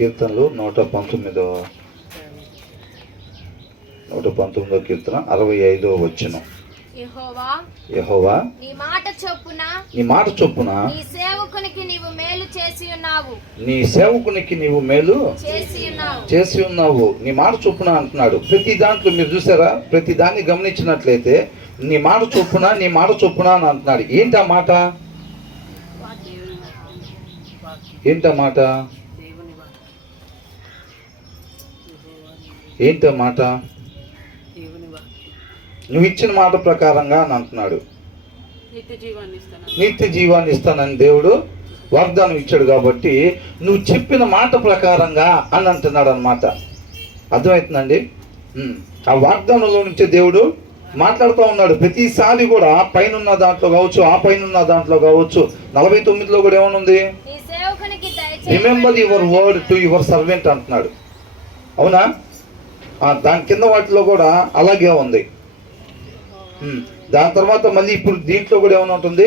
కీర్తనలు 119వ కీర్తన 65వ వచనం. యెహోవా నీ మాట చొప్పున నీ సేవకునికి నీవు మేలు చేసి ఉన్నావు. నీ మాట చొప్పున అంటున్నాడు. ప్రతి దాంట్లో మీరు చూసారా, ప్రతి దాన్ని గమనించినట్లయితే నీ మాట చొప్పున అని అంటున్నాడు. ఏంటా మాట? ఏంటో మాట నువ్వు ఇచ్చిన మాట ప్రకారంగా అని అంటున్నాడు. నిత్య జీవాన్ని ఇస్తానని దేవుడు వాగ్దానం ఇచ్చాడు. కాబట్టి నువ్వు చెప్పిన మాట ప్రకారంగా అని అంటున్నాడు అన్నమాట. అర్థమవుతుందండి? ఆ వాగ్దానంలో నుంచే దేవుడు మాట్లాడుతూ ఉన్నాడు. ప్రతిసారి కూడా పైన దాంట్లో కావచ్చు, ఆ పైన దాంట్లో కావచ్చు, 49లో కూడా ఏమనుంది? Remember your word to your servant అంటున్నాడు. అవునా? దాని కింద వాటిలో కూడా అలాగే ఉంది. దాని తర్వాత మళ్ళీ ఇప్పుడు దీంట్లో కూడా ఏమైనా ఉంటుంది?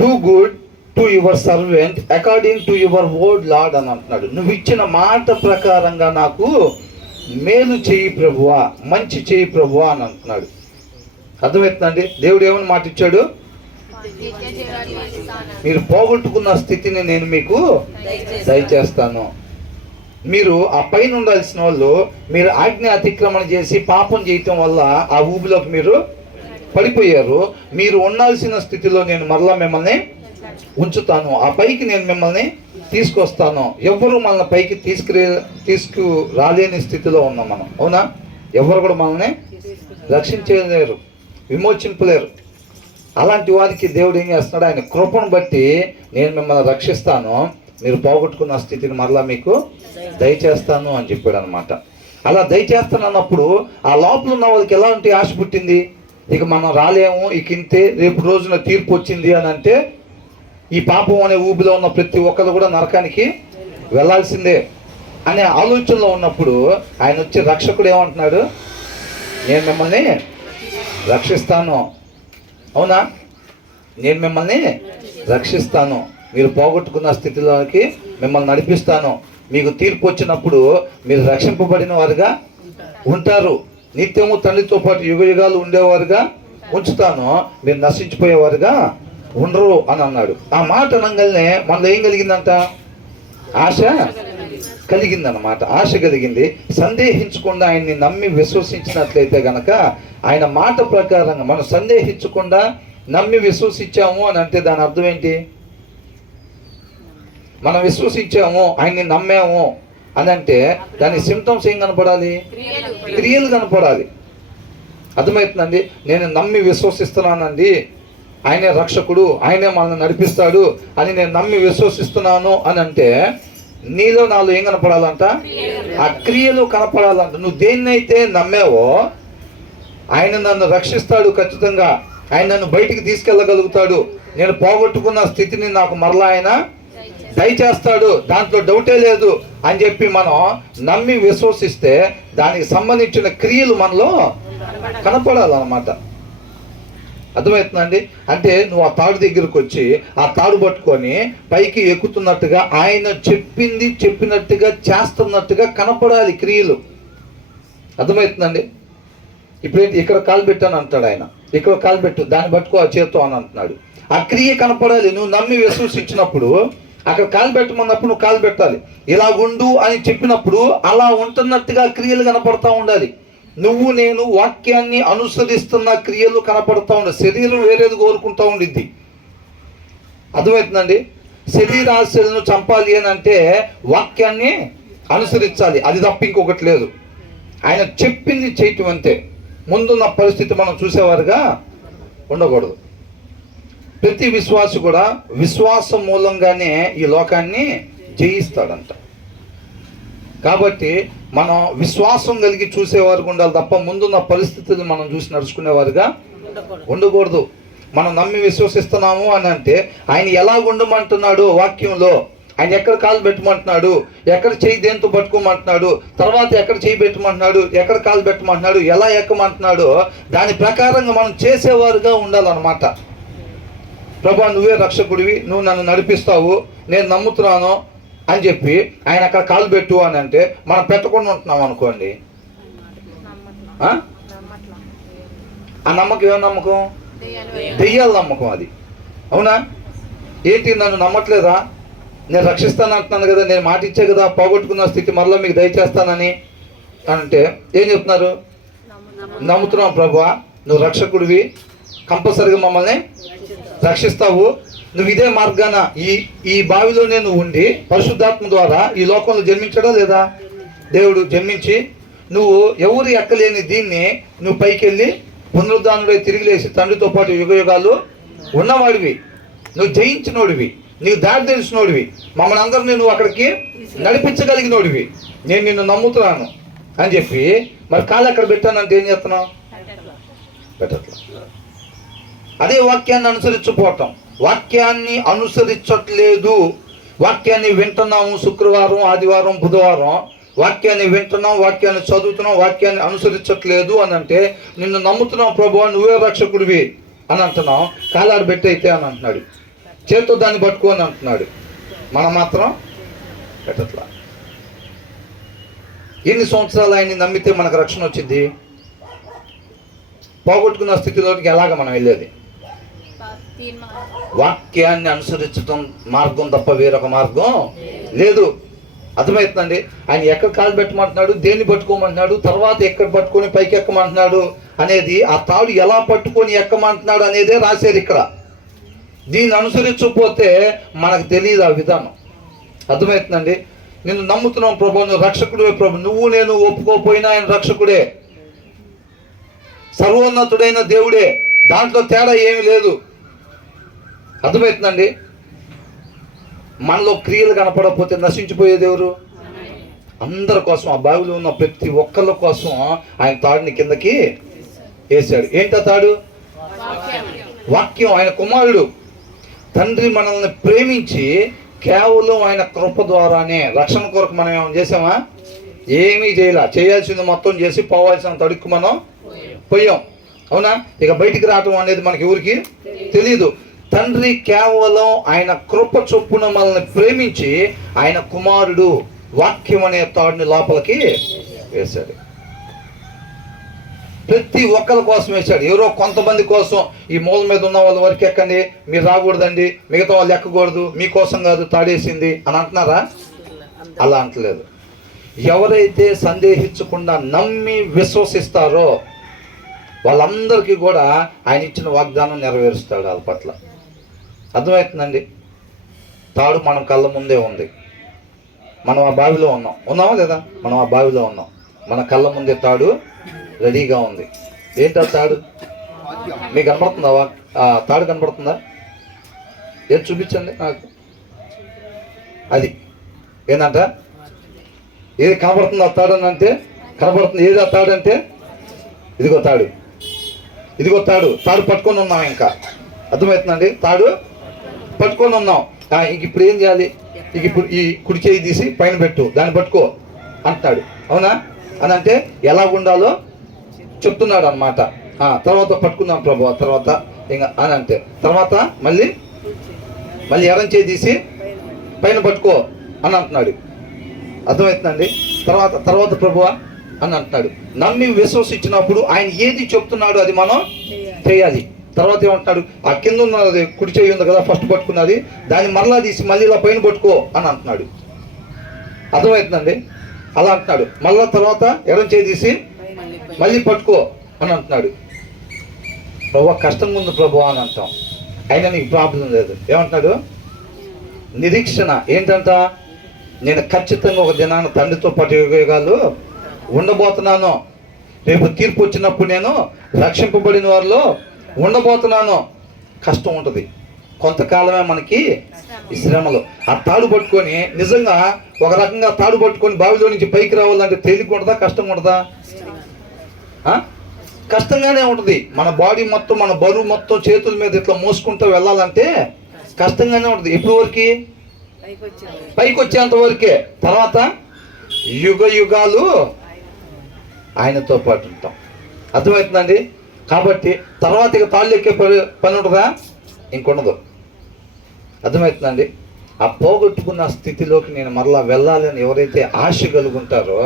Do good to your servant according to your word lord అని అంటున్నాడు. నువ్వు ఇచ్చిన మాట ప్రకారంగా నాకు మేలు చేయి ప్రభువా, మంచి చేయి ప్రభువా అని అంటున్నాడు. అర్థమవుతుందండి? దేవుడు ఏమని మాట ఇచ్చాడు? మీరు పోగొట్టుకున్న స్థితిని నేను మీకు దయచేస్తాను. మీరు ఆ పైన ఉండాల్సిన వాళ్ళు మీరు ఆజ్ఞ అతిక్రమణ చేసి పాపం చేయటం వల్ల ఆ ఊబిలోకి మీరు పడిపోయారు. మీరు ఉండాల్సిన స్థితిలో నేను మరలా మిమ్మల్ని ఉంచుతాను. ఆ పైకి నేను మిమ్మల్ని తీసుకొస్తాను. ఎవరు మనల్ని పైకి తీసుకురాలేని స్థితిలో ఉన్నాం మనం. అవునా? ఎవరు కూడా మనల్ని రక్షించలేరు, విమోచింపలేరు. అలాంటి వారికి దేవుడు ఏం చేస్తున్నాడు? ఆయన కృపను బట్టి నేను మిమ్మల్ని రక్షిస్తాను, మీరు పోగొట్టుకున్న స్థితిని మరలా మీకు దయచేస్తాను అని చెప్పాడు అనమాట. అలా దయచేస్తాను అన్నప్పుడు ఆ లోపల ఉన్న వాళ్ళకి ఎలాంటి ఆశ పుట్టింది? ఇక మనం రాలేము, ఇక ఇంతే, రేపు రోజున తీర్పు వచ్చింది అని అంటే ఈ పాపం అనే ఊబిలో ఉన్న ప్రతి ఒక్కరు కూడా నరకానికి వెళ్ళాల్సిందే అనే ఆలోచనలో ఉన్నప్పుడు ఆయన వచ్చి రక్షకుడు ఏమంటున్నాడు? నేను మిమ్మల్ని రక్షిస్తాను. అవునా? నేను మిమ్మల్ని రక్షిస్తాను, మీరు పోగొట్టుకున్న స్థితిలోకి మిమ్మల్ని నడిపిస్తాను. మీకు తీర్పు వచ్చినప్పుడు మీరు రక్షింపబడిన వారుగా ఉంటారు. నిత్యము తండ్రితో పాటు యుగ యుగాలు ఉండేవారుగా ఉంచుతాను, మీరు నశించిపోయేవారుగా ఉండరు అని అన్నాడు. ఆ మాట అనగానే మనలో ఏం కలిగిందంట? ఆశ కలిగిందన్నమాట. ఆశ కలిగింది. సందేహించకుండా ఆయన్ని నమ్మి విశ్వసించినట్లయితే గనక ఆయన మాట ప్రకారంగా మనం సందేహించకుండా నమ్మి విశ్వసించాము అని అంటే దాని అర్థం ఏంటి? మనం విశ్వసించాము, ఆయన్ని నమ్మాము అని అంటే దాని సిమ్టమ్స్ ఏం కనపడాలి? క్రియలు కనపడాలి. అర్థమవుతుందండి? నేను నమ్మి విశ్వసిస్తున్నానండి, ఆయనే రక్షకుడు, ఆయనే మనల్ని నడిపిస్తాడు అని నేను నమ్మి విశ్వసిస్తున్నాను అని అంటే నీలో నాలో ఏం కనపడాలంట? ఆ క్రియలు కనపడాలంట. నువ్వు దేన్నైతే నమ్మావో ఆయన నన్ను రక్షిస్తాడు ఖచ్చితంగా, ఆయన నన్ను బయటికి తీసుకెళ్ళగలుగుతాడు, నేను పోగొట్టుకున్న స్థితిని నాకు మరలా ఆయన దయచేస్తాడు, దాంట్లో డౌటే లేదు అని చెప్పి మనం నమ్మి విశ్వసిస్తే దానికి సంబంధించిన క్రియలు మనలో కనపడాలన్నమాట. అర్థమవుతుందండి? అంటే నువ్వు ఆ తాడు దగ్గరకు వచ్చి ఆ తాడు పట్టుకొని పైకి ఎక్కుతున్నట్టుగా ఆయన చెప్పినట్టుగా చేస్తున్నట్టుగా కనపడాలి క్రియలు. అర్థమవుతుందండి? ఇప్పుడైతే ఇక్కడ కాలు పెట్టాను అంటాడు ఆయన, ఇక్కడ కాలు పెట్టు, దాన్ని పట్టుకో ఆ చేత్తో అని అంటున్నాడు. ఆ క్రియ కనపడాలి. నువ్వు నమ్మి విశ్వసించినప్పుడు అక్కడ కాలు పెట్టమన్నప్పుడు నువ్వు కాలు పెట్టాలి. ఇలా ఉండు అని చెప్పినప్పుడు అలా ఉంటున్నట్టుగా క్రియలు కనపడతా ఉండాలి. నువ్వు నేను వాక్యాన్ని అనుసరిస్తున్న క్రియలు కనపడతా ఉండాలి. శరీరం వేరేది కోరుకుంటా ఉండిద్ది. అర్థమవుతుందండి? శరీరాశలను చంపాలి అని అంటే వాక్యాన్ని అనుసరించాలి, అది తప్ప ఇంకొకటి లేదు. ఆయన చెప్పింది చేయటం అంతే. ముందున్న పరిస్థితి మనం చూసేవారుగా ఉండకూడదు. ప్రతి విశ్వాసి కూడా విశ్వాసం మూలంగానే ఈ లోకాన్ని జయిస్తాడంట. కాబట్టి మనం విశ్వాసం కలిగి చూసేవారుగా ఉండాలి తప్ప ముందున్న పరిస్థితులు మనం చూసి నడుచుకునేవారుగా ఉండకూడదు. మనం నమ్మి విశ్వసిస్తున్నాము అని అంటే ఆయన ఎలా ఉండమంటున్నాడు వాక్యంలో, ఆయన ఎక్కడ కాలు పెట్టమంటున్నాడు, ఎక్కడ చేయి దేంతో పట్టుకోమంటున్నాడు, తర్వాత ఎక్కడ చేయి పెట్టమంటున్నాడు, ఎక్కడ కాలు పెట్టమంటున్నాడు, ఎలా ఎక్కమంటున్నాడు, దాని ప్రకారంగా మనం చేసేవారుగా ఉండాలన్నమాట. ప్రభా నువ్వే రక్షకుడివి, నువ్వు నన్ను నడిపిస్తావు, నేను నమ్ముతున్నాను అని చెప్పి ఆయన అక్కడ కాలు పెట్టు అని అంటే మనం పెట్టకుండా ఉంటున్నాం అనుకోండి, ఆ నమ్మకం ఏం నమ్మకం? దెయ్యాల నమ్మకం అది. అవునా? ఏంటి నన్ను నమ్మట్లేదా, నేను రక్షిస్తాను అంటున్నాను కదా, నేను మాట ఇచ్చే కదా పోగొట్టుకున్న స్థితి మరలా మీకు దయచేస్తానని అంటే ఏం చెప్తున్నారు? నమ్ముతున్నాం ప్రభువా, నువ్వు రక్షకుడివి, కంపల్సరిగా మమ్మల్ని రక్షిస్తావు, నువ్వు ఇదే మార్గాన ఈ బావిలోనే నువ్వు ఉండి పరిశుద్ధాత్మ ద్వారా ఈ లోకంలో జన్మించడా లేదా? దేవుడు జన్మించి నువ్వు ఎవరు ఎక్కలేని దీన్ని నువ్వు పైకి వెళ్ళి పునరుద్ధానుడై తిరిగి లేచి తండ్రితో పాటు యుగ యుగాలు ఉన్నవాడివి, నువ్వు జయించినోడివి, నీకు దారి తెలిసినోడివి, మమ్మల్ని అందరినీ నువ్వు అక్కడికి నడిపించగలిగినోడివి, నేను నిన్ను నమ్ముతున్నాను అని చెప్పి మరి కాళ్ళు ఎక్కడ పెట్టానంటే ఏం చేస్తున్నావు? పెట్టట్లా. అదే వాక్యాన్ని అనుసరించకపోవటం, వాక్యాన్ని అనుసరించట్లేదు, వాక్యాన్ని వింటున్నాము శుక్రవారం ఆదివారం బుధవారం, వాక్యాన్ని వింటున్నాం, వాక్యాన్ని చదువుతున్నాం, వాక్యాన్ని అనుసరించట్లేదు అని అంటే నిన్ను నమ్ముతున్నాం ప్రభువా, నువ్వే రక్షకుడివి అని అంటున్నాం, కాలాడు పెట్టయితే అని అంటున్నాడు, చేతితో దాన్ని పట్టుకో అని అంటున్నాడు, మనం మాత్రం పెట్టట్లా. ఎన్ని సంవత్సరాలు ఆయన్ని నమ్మితే మనకు రక్షణ వచ్చింది? పోగొట్టుకున్న స్థితిలోకి ఎలాగ మనం వెళ్ళేది? వాక్యాన్ని అనుసరించడం మార్గం తప్ప వేరొక మార్గం లేదు. అర్థమవుతుందండి? ఆయన ఎక్కడ కాలు పెట్టమంటున్నాడు, దేన్ని పట్టుకోమంటున్నాడు, తర్వాత ఎక్కడ పట్టుకొని పైకి ఎక్కమంటున్నాడు అనేది, ఆ తాడు ఎలా పట్టుకొని ఎక్కమంటున్నాడు అనేదే రాశారు ఇక్కడ. దీన్ని అనుసరించకపోతే మనకు తెలియదు ఆ విధానం. అర్థమవుతుందండి? నిన్ను నమ్ముతున్నాం ప్రభు, నువ్వు రక్షకుడే ప్రభు, నువ్వు నేను ఒప్పుకోపోయినా ఆయన రక్షకుడే, సర్వోన్నతుడైన దేవుడే, దాంట్లో తేడా ఏమీ లేదు. అర్థమవుతుందండి? మనలో క్రియలు కనపడకపోతే నశించిపోయేది ఎవరు? అందరి కోసం, ఆ బావిలో ఉన్న ప్రతి ఒక్కళ్ళ కోసం ఆయన తాడుని కిందకి వేశాడు. ఏంటా తాడు? వాక్యం. ఆయన కుమారుడు. తండ్రి మనల్ని ప్రేమించి కేవలం ఆయన కృప ద్వారానే రక్షణ కొరకు మనం ఏమైనా చేసామా? ఏమీ చేయలే. చేయాల్సింది మొత్తం చేసి పోవాల్సినంత అడుక్కు మనం పోయాం. అవునా? ఇక బయటికి రావటం అనేది మనకి ఎవరికి తెలియదు. తండ్రి కేవలం ఆయన కృప చొప్పున మనల్ని ప్రేమించి ఆయన కుమారుడు వాక్యం అనే తాడుని లోపలికి వేశాడు. ప్రతి ఒక్కరి కోసం వేశాడు. ఎవరో కొంతమంది కోసం, ఈ మూల మీద ఉన్న వాళ్ళ వరకు ఎక్కండి, మీరు రాకూడదండి, మిగతా వాళ్ళు ఎక్కకూడదు, మీకోసం కాదు తాడేసింది అని అంటున్నారా? అలా అంటలేదు. ఎవరైతే సందేహించకుండా నమ్మి విశ్వసిస్తారో వాళ్ళందరికీ కూడా ఆయన ఇచ్చిన వాగ్దానం నెరవేరుస్తాడు వాళ్ళ పట్ల. అర్థమవుతుందండి? తాడు మనం కళ్ళ ముందే ఉంది, మనం ఆ బావిలో ఉన్నామా లేదా? మనం ఆ బావిలో ఉన్నాం, మన కళ్ళ ముందే తాడు రెడీగా ఉంది. ఏంటా తాడు? మీకు కనబడుతుందా? ఆ తాడు కనబడుతుందా? ఏది చూపించండి నాకు. అది ఏంటంట? ఏది కనబడుతుందా తాడు అని అంటే? కనబడుతుంది. ఏది ఆ తాడు అంటే? ఇదిగో తాడు, ఇదిగో తాడు. తాడు పట్టుకొని ఉన్నాం. ఇంకా అర్థమవుతుందండి? తాడు పట్టుకొని ఉన్నాం. ఇంక ఇప్పుడు ఏం చేయాలి? ఇంక ఇప్పుడు ఈ కుడి చేయి తీసి పైన పెట్టు, దాన్ని పట్టుకో అంటున్నాడు. అవునా? అని అంటే ఎలా ఉండాలో చెప్తున్నాడు అన్నమాట. తర్వాత పట్టుకుందాం ప్రభు, తర్వాత ఇంకా అని అంటే తర్వాత మళ్ళీ ఎడం చేయి తీసి పైన పట్టుకో అని అంటున్నాడు. అర్థమవుతుందండి? తర్వాత ప్రభువా అని అంటున్నాడు. నమ్మి విశ్వసించినప్పుడు ఆయన ఏది చెప్తున్నాడు అది మనం చేయాలి. తర్వాత ఏమంటున్నాడు? ఆ కింద ఉన్నది కుడి చేయి ఉంది కదా, ఫస్ట్ పట్టుకున్నది, దాన్ని మరలా తీసి మళ్ళీ ఇలా పైన పట్టుకో అని అంటున్నాడు. అర్థమవుతుందండి? అలా అంటున్నాడు. మళ్ళా తర్వాత ఎడం చేయి తీసి మళ్ళీ పట్టుకో అని అంటున్నాడు. ప్రభు కష్టంగా ఉంది ప్రభు అని అంటాం, అయినా నీకు ప్రాబ్లం లేదు. ఏమంటున్నాడు? నిరీక్షణ ఏంటంట? నేను ఖచ్చితంగా ఒక దినాన తండ్రితో పాటు యుగాలు ఉండబోతున్నాను, రేపు తీర్పు వచ్చినప్పుడు నేను రక్షింపబడిన వారిలో ఉండబోతున్నాను. కష్టం ఉంటుంది, కొంతకాలమే మనకి ఈ శ్రమలు. ఆ తాడు పట్టుకొని నిజంగా ఒక రకంగా తాడు పట్టుకొని బావిలో నుంచి పైకి రావాలంటే తేలిక ఉంటుందా, కష్టం ఉంటుందా? కష్టంగానే ఉంటుంది. మన బాడీ మొత్తం, మన బరువు మొత్తం చేతుల మీద ఇట్లా మోసుకుంటూ వెళ్ళాలంటే కష్టంగానే ఉంటుంది. ఎప్పుడు వరకు? పైకి వచ్చేంత వరకే. తర్వాత యుగ యుగాలు ఆయనతో పాటు ఉంటాం. అర్థమవుతుందండి? కాబట్టి తర్వాత ఇక తాళ్ళు ఎక్కే పని ఉంటుందా? ఇంకొండదు. అర్థమవుతుందండి? ఆ పోగొట్టుకున్న స్థితిలోకి నేను మరలా వెళ్ళాలని ఎవరైతే ఆశ కలుగుంటారో,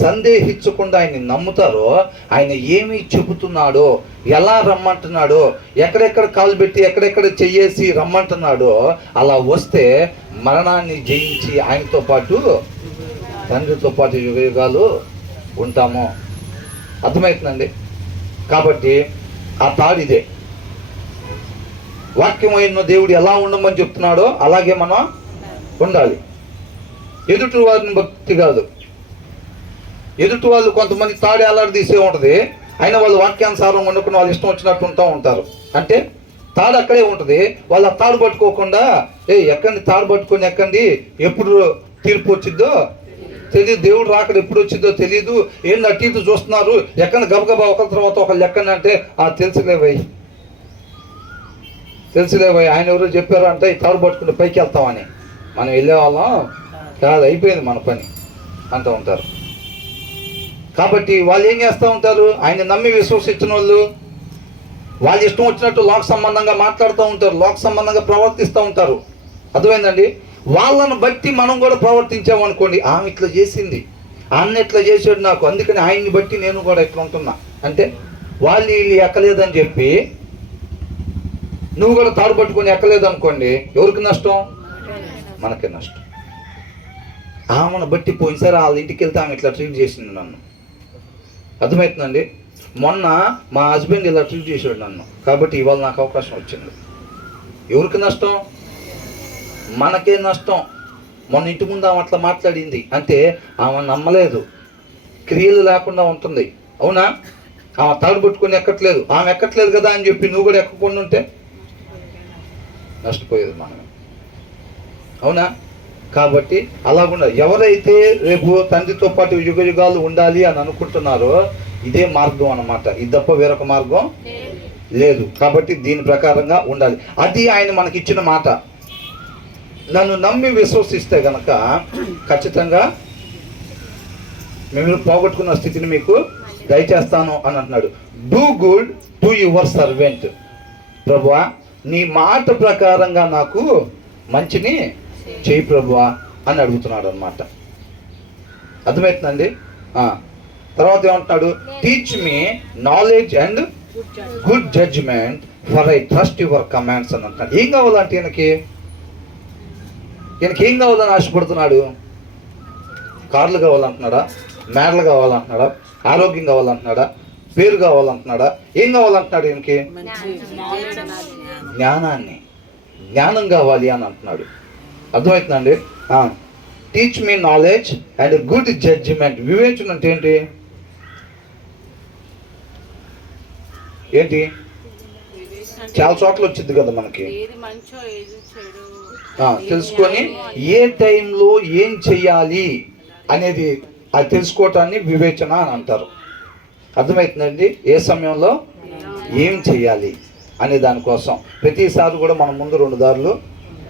సందేహించకుండా ఆయన్ని నమ్ముతారో, ఆయన ఏమి చెబుతున్నాడో, ఎలా రమ్మంటున్నాడో, ఎక్కడెక్కడ కాలు పెట్టి ఎక్కడెక్కడ చెయ్యేసి రమ్మంటున్నాడో అలా వస్తే మరణాన్ని జయించి ఆయనతో పాటు, తండ్రితో పాటు యుగయుగాలు ఉంటాము. అర్థమవుతుందండి? కాబట్టి ఆ తాడిదే. వాక్యమైన దేవుడు ఎలా ఉండమని చెప్తున్నాడో అలాగే మనం ఉండాలి. ఎదుటి వారిని భక్తి కాదు. ఎదుటి వాళ్ళు కొంతమంది తాడి అల్లాడదీసే ఉంటుంది, అయినా వాళ్ళు వాక్యానుసారం వండుకుని వాళ్ళు ఇష్టం వచ్చినట్టు ఉంటూ ఉంటారు. అంటే తాడు అక్కడే ఉంటుంది, వాళ్ళు ఆ తాడు పట్టుకోకుండా ఎక్కండి, తాడు పట్టుకొని ఎక్కండి, ఎప్పుడు తీర్పు వచ్చిద్దో తెలియదు, దేవుడు రాకడ ఎప్పుడు వచ్చిందో తెలియదు, ఏంటి అటు ఇటు చూస్తున్నారు, ఎక్కడ గబగబా ఒకరి తర్వాత ఒకళ్ళు ఎక్కండి అంటే తెలుసులేవయ్య ఆయన ఎవరో చెప్పారు అంటే ఈ తాడు పట్టుకుంటే పైకి వెళ్తామని. మనం వెళ్ళేవాళ్ళం కాదు, అయిపోయింది మన పని అంటూ ఉంటారు. కాబట్టి వాళ్ళు ఏం చేస్తూ ఉంటారు, ఆయన నమ్మి విశ్వసించిన వాళ్ళు ఇష్టం వచ్చినట్టు లోక సంబంధంగా మాట్లాడుతూ ఉంటారు, లోక సంబంధంగా ప్రవర్తిస్తూ ఉంటారు. అర్థమైందండి? వాళ్ళను బట్టి మనం కూడా ప్రవర్తించామనుకోండి, ఆమె ఇట్లా చేసింది, అన్న ఇట్లా చేసాడు నాకు, అందుకని ఆయన్ని బట్టి నేను కూడా ఇట్లా ఉంటున్నా అంటే వాళ్ళు వీళ్ళు ఎక్కలేదని చెప్పి నువ్వు కూడా తాడు పట్టుకొని ఎక్కలేదు అనుకోండి, ఎవరికి నష్టం? మనకే నష్టం. ఆమెను బట్టి పోయినసారి వాళ్ళ ఇంటికి వెళ్తే ఆమె ఇట్లా ట్రీట్ చేసింది నన్ను. అర్థమవుతుందండి? మొన్న మా హస్బెండ్ ఇలా ట్రీట్ చేసాడు నన్ను, కాబట్టి ఇవాళ నాకు అవకాశం వచ్చింది. ఎవరికి నష్టం? మనకే నష్టం. మొన్న ఇంటి ముందు ఆమె అట్లా మాట్లాడింది అంటే ఆమె నమ్మలేదు, క్రియలు లేకుండా ఉంటుంది. అవునా? ఆమె తాడు పట్టుకొని ఎక్కట్లేదు, ఆమె ఎక్కట్లేదు కదా అని చెప్పి నువ్వు కూడా ఎక్కకుండా ఉంటే నష్టపోయేది మనమే. అవునా? కాబట్టి అలాగుండా ఎవరైతే రేపు తండ్రితో పాటు యుగ యుగాలు ఉండాలి అని అనుకుంటున్నారో ఇదే మార్గం అన్నమాట. ఇది తప్ప వేరొక మార్గం లేదు. కాబట్టి దీని ప్రకారంగా ఉండాలి. అది ఆయన మనకి ఇచ్చిన మాట. నన్ను నమ్మి విశ్వసిస్తే గనక ఖచ్చితంగా మేము పోగొట్టుకున్న స్థితిని మీకు దయచేస్తాను అని అంటున్నాడు. Do good to your servant. ప్రభువా, నీ మాట ప్రకారంగా నాకు మంచిని చేయి ప్రభువా అని అడుగుతున్నాడు అన్నమాట. అర్థమవుతుందండి? తర్వాత ఏమంటున్నాడు? Teach me knowledge and good judgment for I trust your commands అని అంటున్నాడు. ఏం కావాలంటే ఈయనకి ఏం కావాలని ఆశపడుతున్నాడు? కార్లు కావాలంటున్నాడా? మేడలు కావాలంటున్నాడా? ఆరోగ్యం కావాలంటున్నాడా? పేరు కావాలంటున్నాడా? ఏం కావాలంటున్నాడు ఈయనకి? జ్ఞానం కావాలి అని అంటున్నాడు. అర్థమవుతుందండి? Teach me knowledge and good judgment. వివేచన అంటే ఏంటి? చాలా చోట్ల వచ్చింది కదా మనకి. తెలుసుకొని ఏ టైంలో ఏం చెయ్యాలి అనేది అది తెలుసుకోవటాన్ని వివేచన అని అంటారు. అర్థమవుతుందండి? ఏ సమయంలో ఏం చెయ్యాలి అనే దానికోసం ప్రతిసారి కూడా మన ముందు 2 దారులు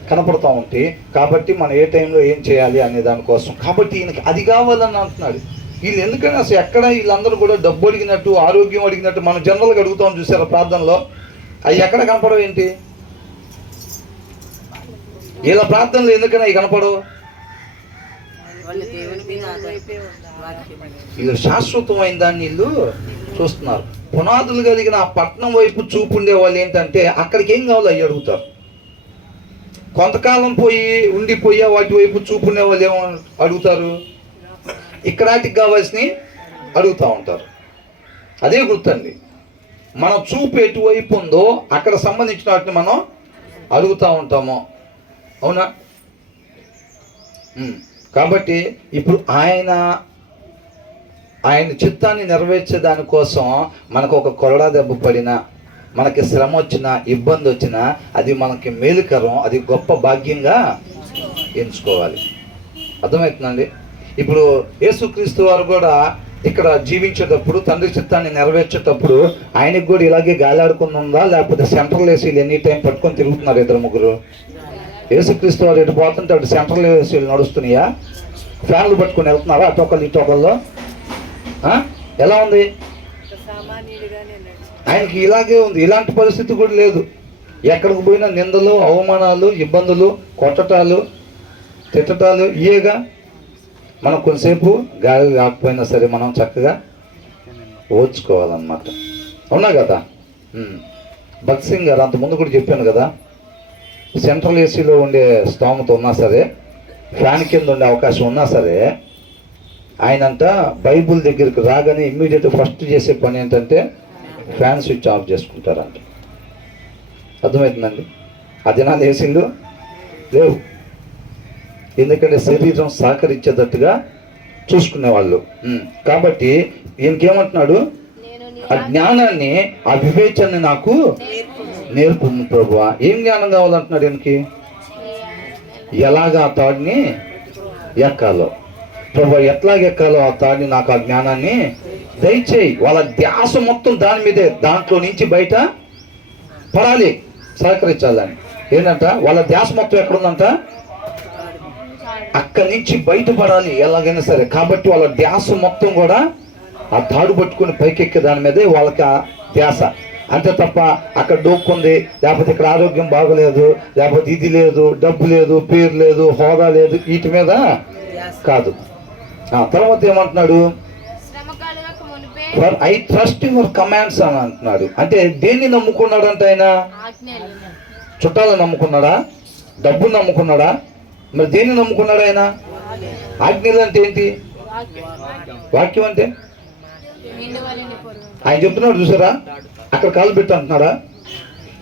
కనపడుతూ ఉంటాయి. కాబట్టి మనం ఏ టైంలో ఏం చేయాలి అనే దానికోసం. కాబట్టి ఈయనకి అది కావాలని అంటున్నాడు. వీళ్ళు ఎందుకని అసలు ఎక్కడ వీళ్ళందరూ కూడా డబ్బు అడిగినట్టు, ఆరోగ్యం అడిగినట్టు మనం జనరల్గా అడుగుతాం చూసారా ప్రార్థనలో, అవి ఎక్కడ కనపడవు ఏంటి? వీళ్ళ ప్రార్థనలు ఎందుకని అవి కనపడవు? వీళ్ళు శాశ్వతమైన దాన్ని వీళ్ళు చూస్తున్నారు. పునాదులు కలిగిన ఆ పట్నం వైపు చూపు ఉండే వాళ్ళు ఏంటంటే అక్కడికి ఏం కావాలో అవి అడుగుతారు. కొంతకాలం ఉండిపోయే వాటి వైపు చూపు ఉండే వాళ్ళు ఏమో అడుగుతారు, ఇక్కడాటికి కావాల్సినవి అడుగుతూ ఉంటారు. అదే గుర్తండి, మన చూపు ఎటువైపు ఉందో అక్కడ సంబంధించిన వాటిని మనం అడుగుతూ ఉంటాము. అవునా? కాబట్టి ఇప్పుడు ఆయన చిత్తాన్ని నెరవేర్చే దానికోసం మనకు ఒక కొరడా దెబ్బ పడినా, మనకి శ్రమ వచ్చినా, ఇబ్బంది వచ్చినా అది మనకి మేలుకరం, అది గొప్ప భాగ్యంగా ఎంచుకోవాలి. అర్థమవుతుందండి? ఇప్పుడు యేసుక్రీస్తు వారు కూడా ఇక్కడ జీవించేటప్పుడు తండ్రి చిత్తాన్ని నెరవేర్చేటప్పుడు ఆయనకు కూడా ఇలాగే గాలాడుకుని ఉందా, లేకపోతే సెంట్రల్ ఏసీలు ఎనీ టైం పట్టుకొని తిరుగుతున్నారు 2-3? యేసుక్రీస్తు వారు ఎటు పోతుంటే అటు సెంట్రల్ ఏసీలు నడుస్తున్నాయా? ఫ్యాన్లు పట్టుకొని వెళ్తున్నారా అటొకళ్ళు ఇటొకళ్ళు? ఎలా ఉంది? ఆయనకి ఇలాగే ఉంది. ఇలాంటి పరిస్థితి కూడా లేదు. ఎక్కడికి పోయినా నిందలు, అవమానాలు, ఇబ్బందులు, కొట్టటాలు, తిట్టటాలు ఇయేగా. మనం కొంతసేపు గాలి కాకపోయినా సరే మనం చక్కగా ఓర్చుకోవాలన్నమాట. అవునా కదా? భగత్ సింగ్ గారు అంతకుముందు కూడా చెప్పాను కదా, సెంట్రల్ ఏసీలో ఉండే స్తోమత ఉన్నా సరే, ఫ్యాన్ కింద ఉండే అవకాశం ఉన్నా సరే, ఆయనంట బైబుల్ దగ్గరికి రాగానే ఇమ్మీడియట్ ఫస్ట్ చేసే పని ఏంటంటే ఫ్యాన్ స్విచ్ ఆఫ్ చేసుకుంటారంట. అర్థమవుతుందండి? ఆ దినాలు ఏసీలు లేవు, ఎందుకంటే శరీరం సహకరించేటట్టుగా చూసుకునేవాళ్ళు. కాబట్టి ఈయనకేమంటున్నాడు, ఆ జ్ఞానాన్ని, ఆ వివేచాన్ని నాకు నేర్పు ప్రభువా. ఏం జ్ఞానం కావాలంటున్నాడు ఈయనకి? ఎలాగా ఆ తాడిని ఎక్కాలో ప్రభు, ఎట్లాగెక్కాలో ఆ తాడిని నాకు ఆ జ్ఞానాన్ని దయచేయి. వాళ్ళ ధ్యాస మొత్తం దాని మీదే, దాంట్లో నుంచి బయట పడాలి, సహకరించాలని. ఏంటంట వాళ్ళ ధ్యాస మొత్తం ఎక్కడుందంట? అక్కడి నుంచి బయటపడాలి ఎలాగైనా సరే. కాబట్టి వాళ్ళ ధ్యాస మొత్తం కూడా ఆ తాడు పట్టుకుని పైకెక్కే దాని మీదే వాళ్ళకి ఆ ధ్యాస. అంతే తప్ప అక్కడ డోక్కుంది, లేకపోతే ఇక్కడ ఆరోగ్యం బాగలేదు, లేకపోతే ఇది లేదు, డబ్బు లేదు, పేరు లేదు, హోదా లేదు, వీటి మీద కాదు. తర్వాత ఏమంటున్నాడు? For I trust your commands అని అంటున్నాడు. అంటే దేన్ని నమ్ముకున్నాడు అంటే ఆయన? చుట్టాలను నమ్ముకున్నాడా? డబ్బును నమ్ముకున్నాడా? మరి దేన్ని నమ్ముకున్నాడు ఆయన? ఆజ్ఞలు అంటే ఏంటి? వాక్యం అంటే ఆయన చెప్తున్నాడు చూసారా, అక్కడ కాలు పెట్టి అంటున్నాడా,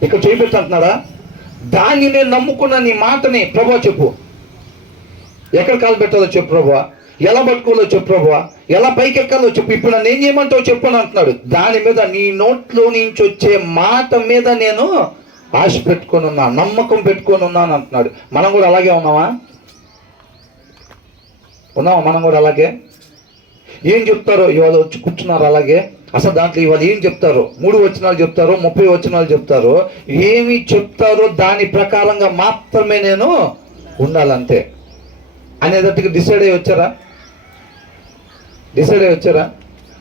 ఇక్కడ చేయి పెట్టి అంటున్నాడా? దాన్ని నేను నమ్ముకున్న నీ మాటని ప్రభా చెప్పు, ఎక్కడ కాలు పెట్టాలో చెప్పు ప్రభా, ఎలా పట్టుకోవాలో చెప్పు ప్రభా, ఎలా పైకి ఎక్కాలో చెప్పు, ఇప్పుడు నన్ను ఏం చేయమంటావు చెప్పు అని అంటున్నాడు. దాని మీద, నీ నోట్లో నుంచి వచ్చే మాట మీద నేను ఆశ పెట్టుకొని ఉన్నా, నమ్మకం పెట్టుకొని ఉన్నాను అంటున్నాడు. మనం కూడా అలాగే ఉన్నామా? మనం కూడా అలాగే. ఏం చెప్తారో ఇవాళ వచ్చి కూర్చున్నారు అలాగే. అసలు దాంట్లో ఇవాళ ఏం చెప్తారో, 3 వచనాలు చెప్తారో, 30 వచనాలు చెప్తారో, ఏమి చెప్తారో దాని ప్రకారంగా మాత్రమే నేను ఉండాలంతే అనేటట్టుగా డిసైడ్ అయ్యి వచ్చారా?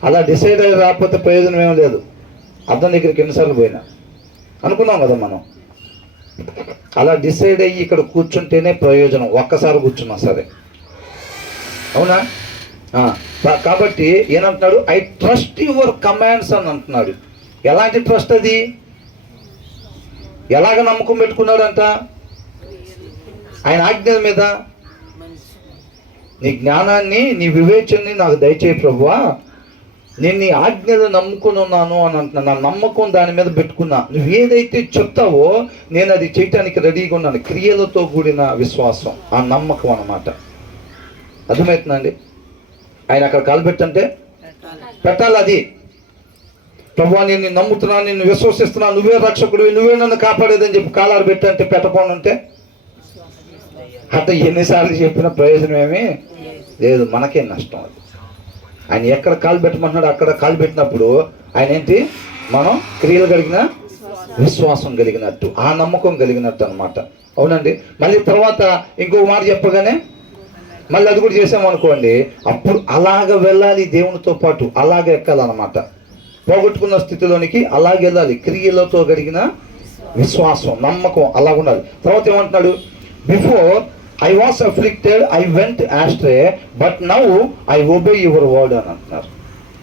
అలా డిసైడ్ అయ్యి రాకపోతే ప్రయోజనం ఏం లేదు. అర్థం దగ్గరికి ఎన్నిసార్లు పోయినా అనుకున్నాం కదా మనం. అలా డిసైడ్ అయ్యి ఇక్కడ కూర్చుంటేనే ప్రయోజనం, ఒక్కసారి కూర్చున్నా సరే. అవునా? కాబట్టి ఏమంటున్నాడు? ఐ ట్రస్ట్ యువర్ కమాండ్స్ అని అంటున్నాడు. ఎలాంటి ట్రస్ట్ అది? ఎలాగ నమ్మకం పెట్టుకున్నాడంట? ఆయన ఆజ్ఞల మీద. నీ జ్ఞానాన్ని, నీ వివేచనని నాకు దయచేయి ప్రభువా, నేను నీ ఆజ్ఞలు నమ్ముకుని ఉన్నాను అని అంటున్నా. నా నమ్మకం దాని మీద పెట్టుకున్నా. నువ్వు ఏదైతే చెప్తావో నేను అది చేయటానికి రెడీగా ఉన్నాను. క్రియలతో కూడిన విశ్వాసం, ఆ నమ్మకం అన్నమాట. అర్థమవుతుందండి? ఆయన అక్కడ కాలు పెట్టంటే పెట్టాలి. అది ప్రభువా నేను నిన్ను నమ్ముతున్నాను, నిన్ను విశ్వసిస్తున్నాను, నువ్వే రక్షకుడివి, నువ్వే నన్ను కాపాడేదని చెప్పి కాలారు పెట్టంటే, పెట్టకపోనుంటే అట్లా ఎన్నిసార్లు చెప్పిన ప్రయోజనం ఏమీ లేదు, మనకే నష్టం. అది ఆయన ఎక్కడ కాలు పెట్టమన్నాడు అక్కడ కాలు పెట్టినప్పుడు ఆయన ఏంటి? మనం క్రియలు కలిగిన విశ్వాసం కలిగినట్టు, ఆ నమ్మకం కలిగినట్టు అనమాట. అవునండి? మళ్ళీ తర్వాత ఇంకొక మాట చెప్పగానే మళ్ళీ అది కూడా చేసామనుకోండి, అప్పుడు అలాగ వెళ్ళాలి దేవునితో పాటు, అలాగే ఎక్కాలన్నమాట. పోగొట్టుకున్న స్థితిలోనికి అలాగే వెళ్ళాలి. క్రియలతో కలిగిన విశ్వాసం, నమ్మకం అలా ఉండాలి. తర్వాత ఏమంటున్నాడు? Before I was afflicted I went ఆస్ట్రే but now I obey your word అని అంటున్నారు.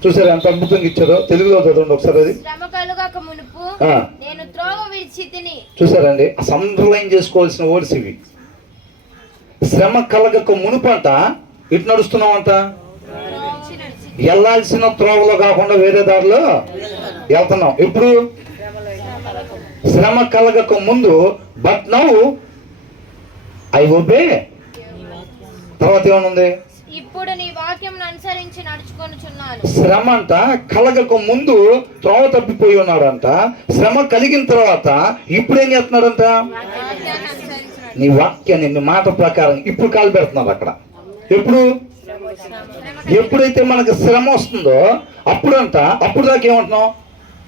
చూసారా ఎంత అద్భుతంగా ఇచ్చారో? తెలుగులో చదవండి ఒకసారి అది. చూసారండి? అసలు అండర్లైన్ చేసుకోవాల్సిన వర్డ్స్ ఇవి. శ్రమ కలగక మునుపంట ఇటు నడుస్తున్నామంట, వెళ్ళాల్సిన త్రోవలో కాకుండా వేరే దారిలో వెళ్తున్నాం. ఇప్పుడు శ్రమ కలగక ముందు బట్ నౌ ఐ ఒబే. తర్వాత ఏమనుంది? ఇప్పుడు నీ వాక్యమును అనుసరించి నడుచుకొనుచున్నాను. శ్రమ అంట కలగక ముందు త్రోవ తప్పిపోయి ఉన్నాడంట. శ్రమ కలిగిన తర్వాత ఇప్పుడు ఏం చేస్తున్నాడంట? నీ వాక్యాన్ని, నీ మాట ప్రకారం ఇప్పుడు కాలు పెడుతున్నారు అక్కడ. ఎప్పుడైతే మనకు శ్రమ వస్తుందో అప్పుడంట, అప్పుడు దాకా ఏమంటున్నాం?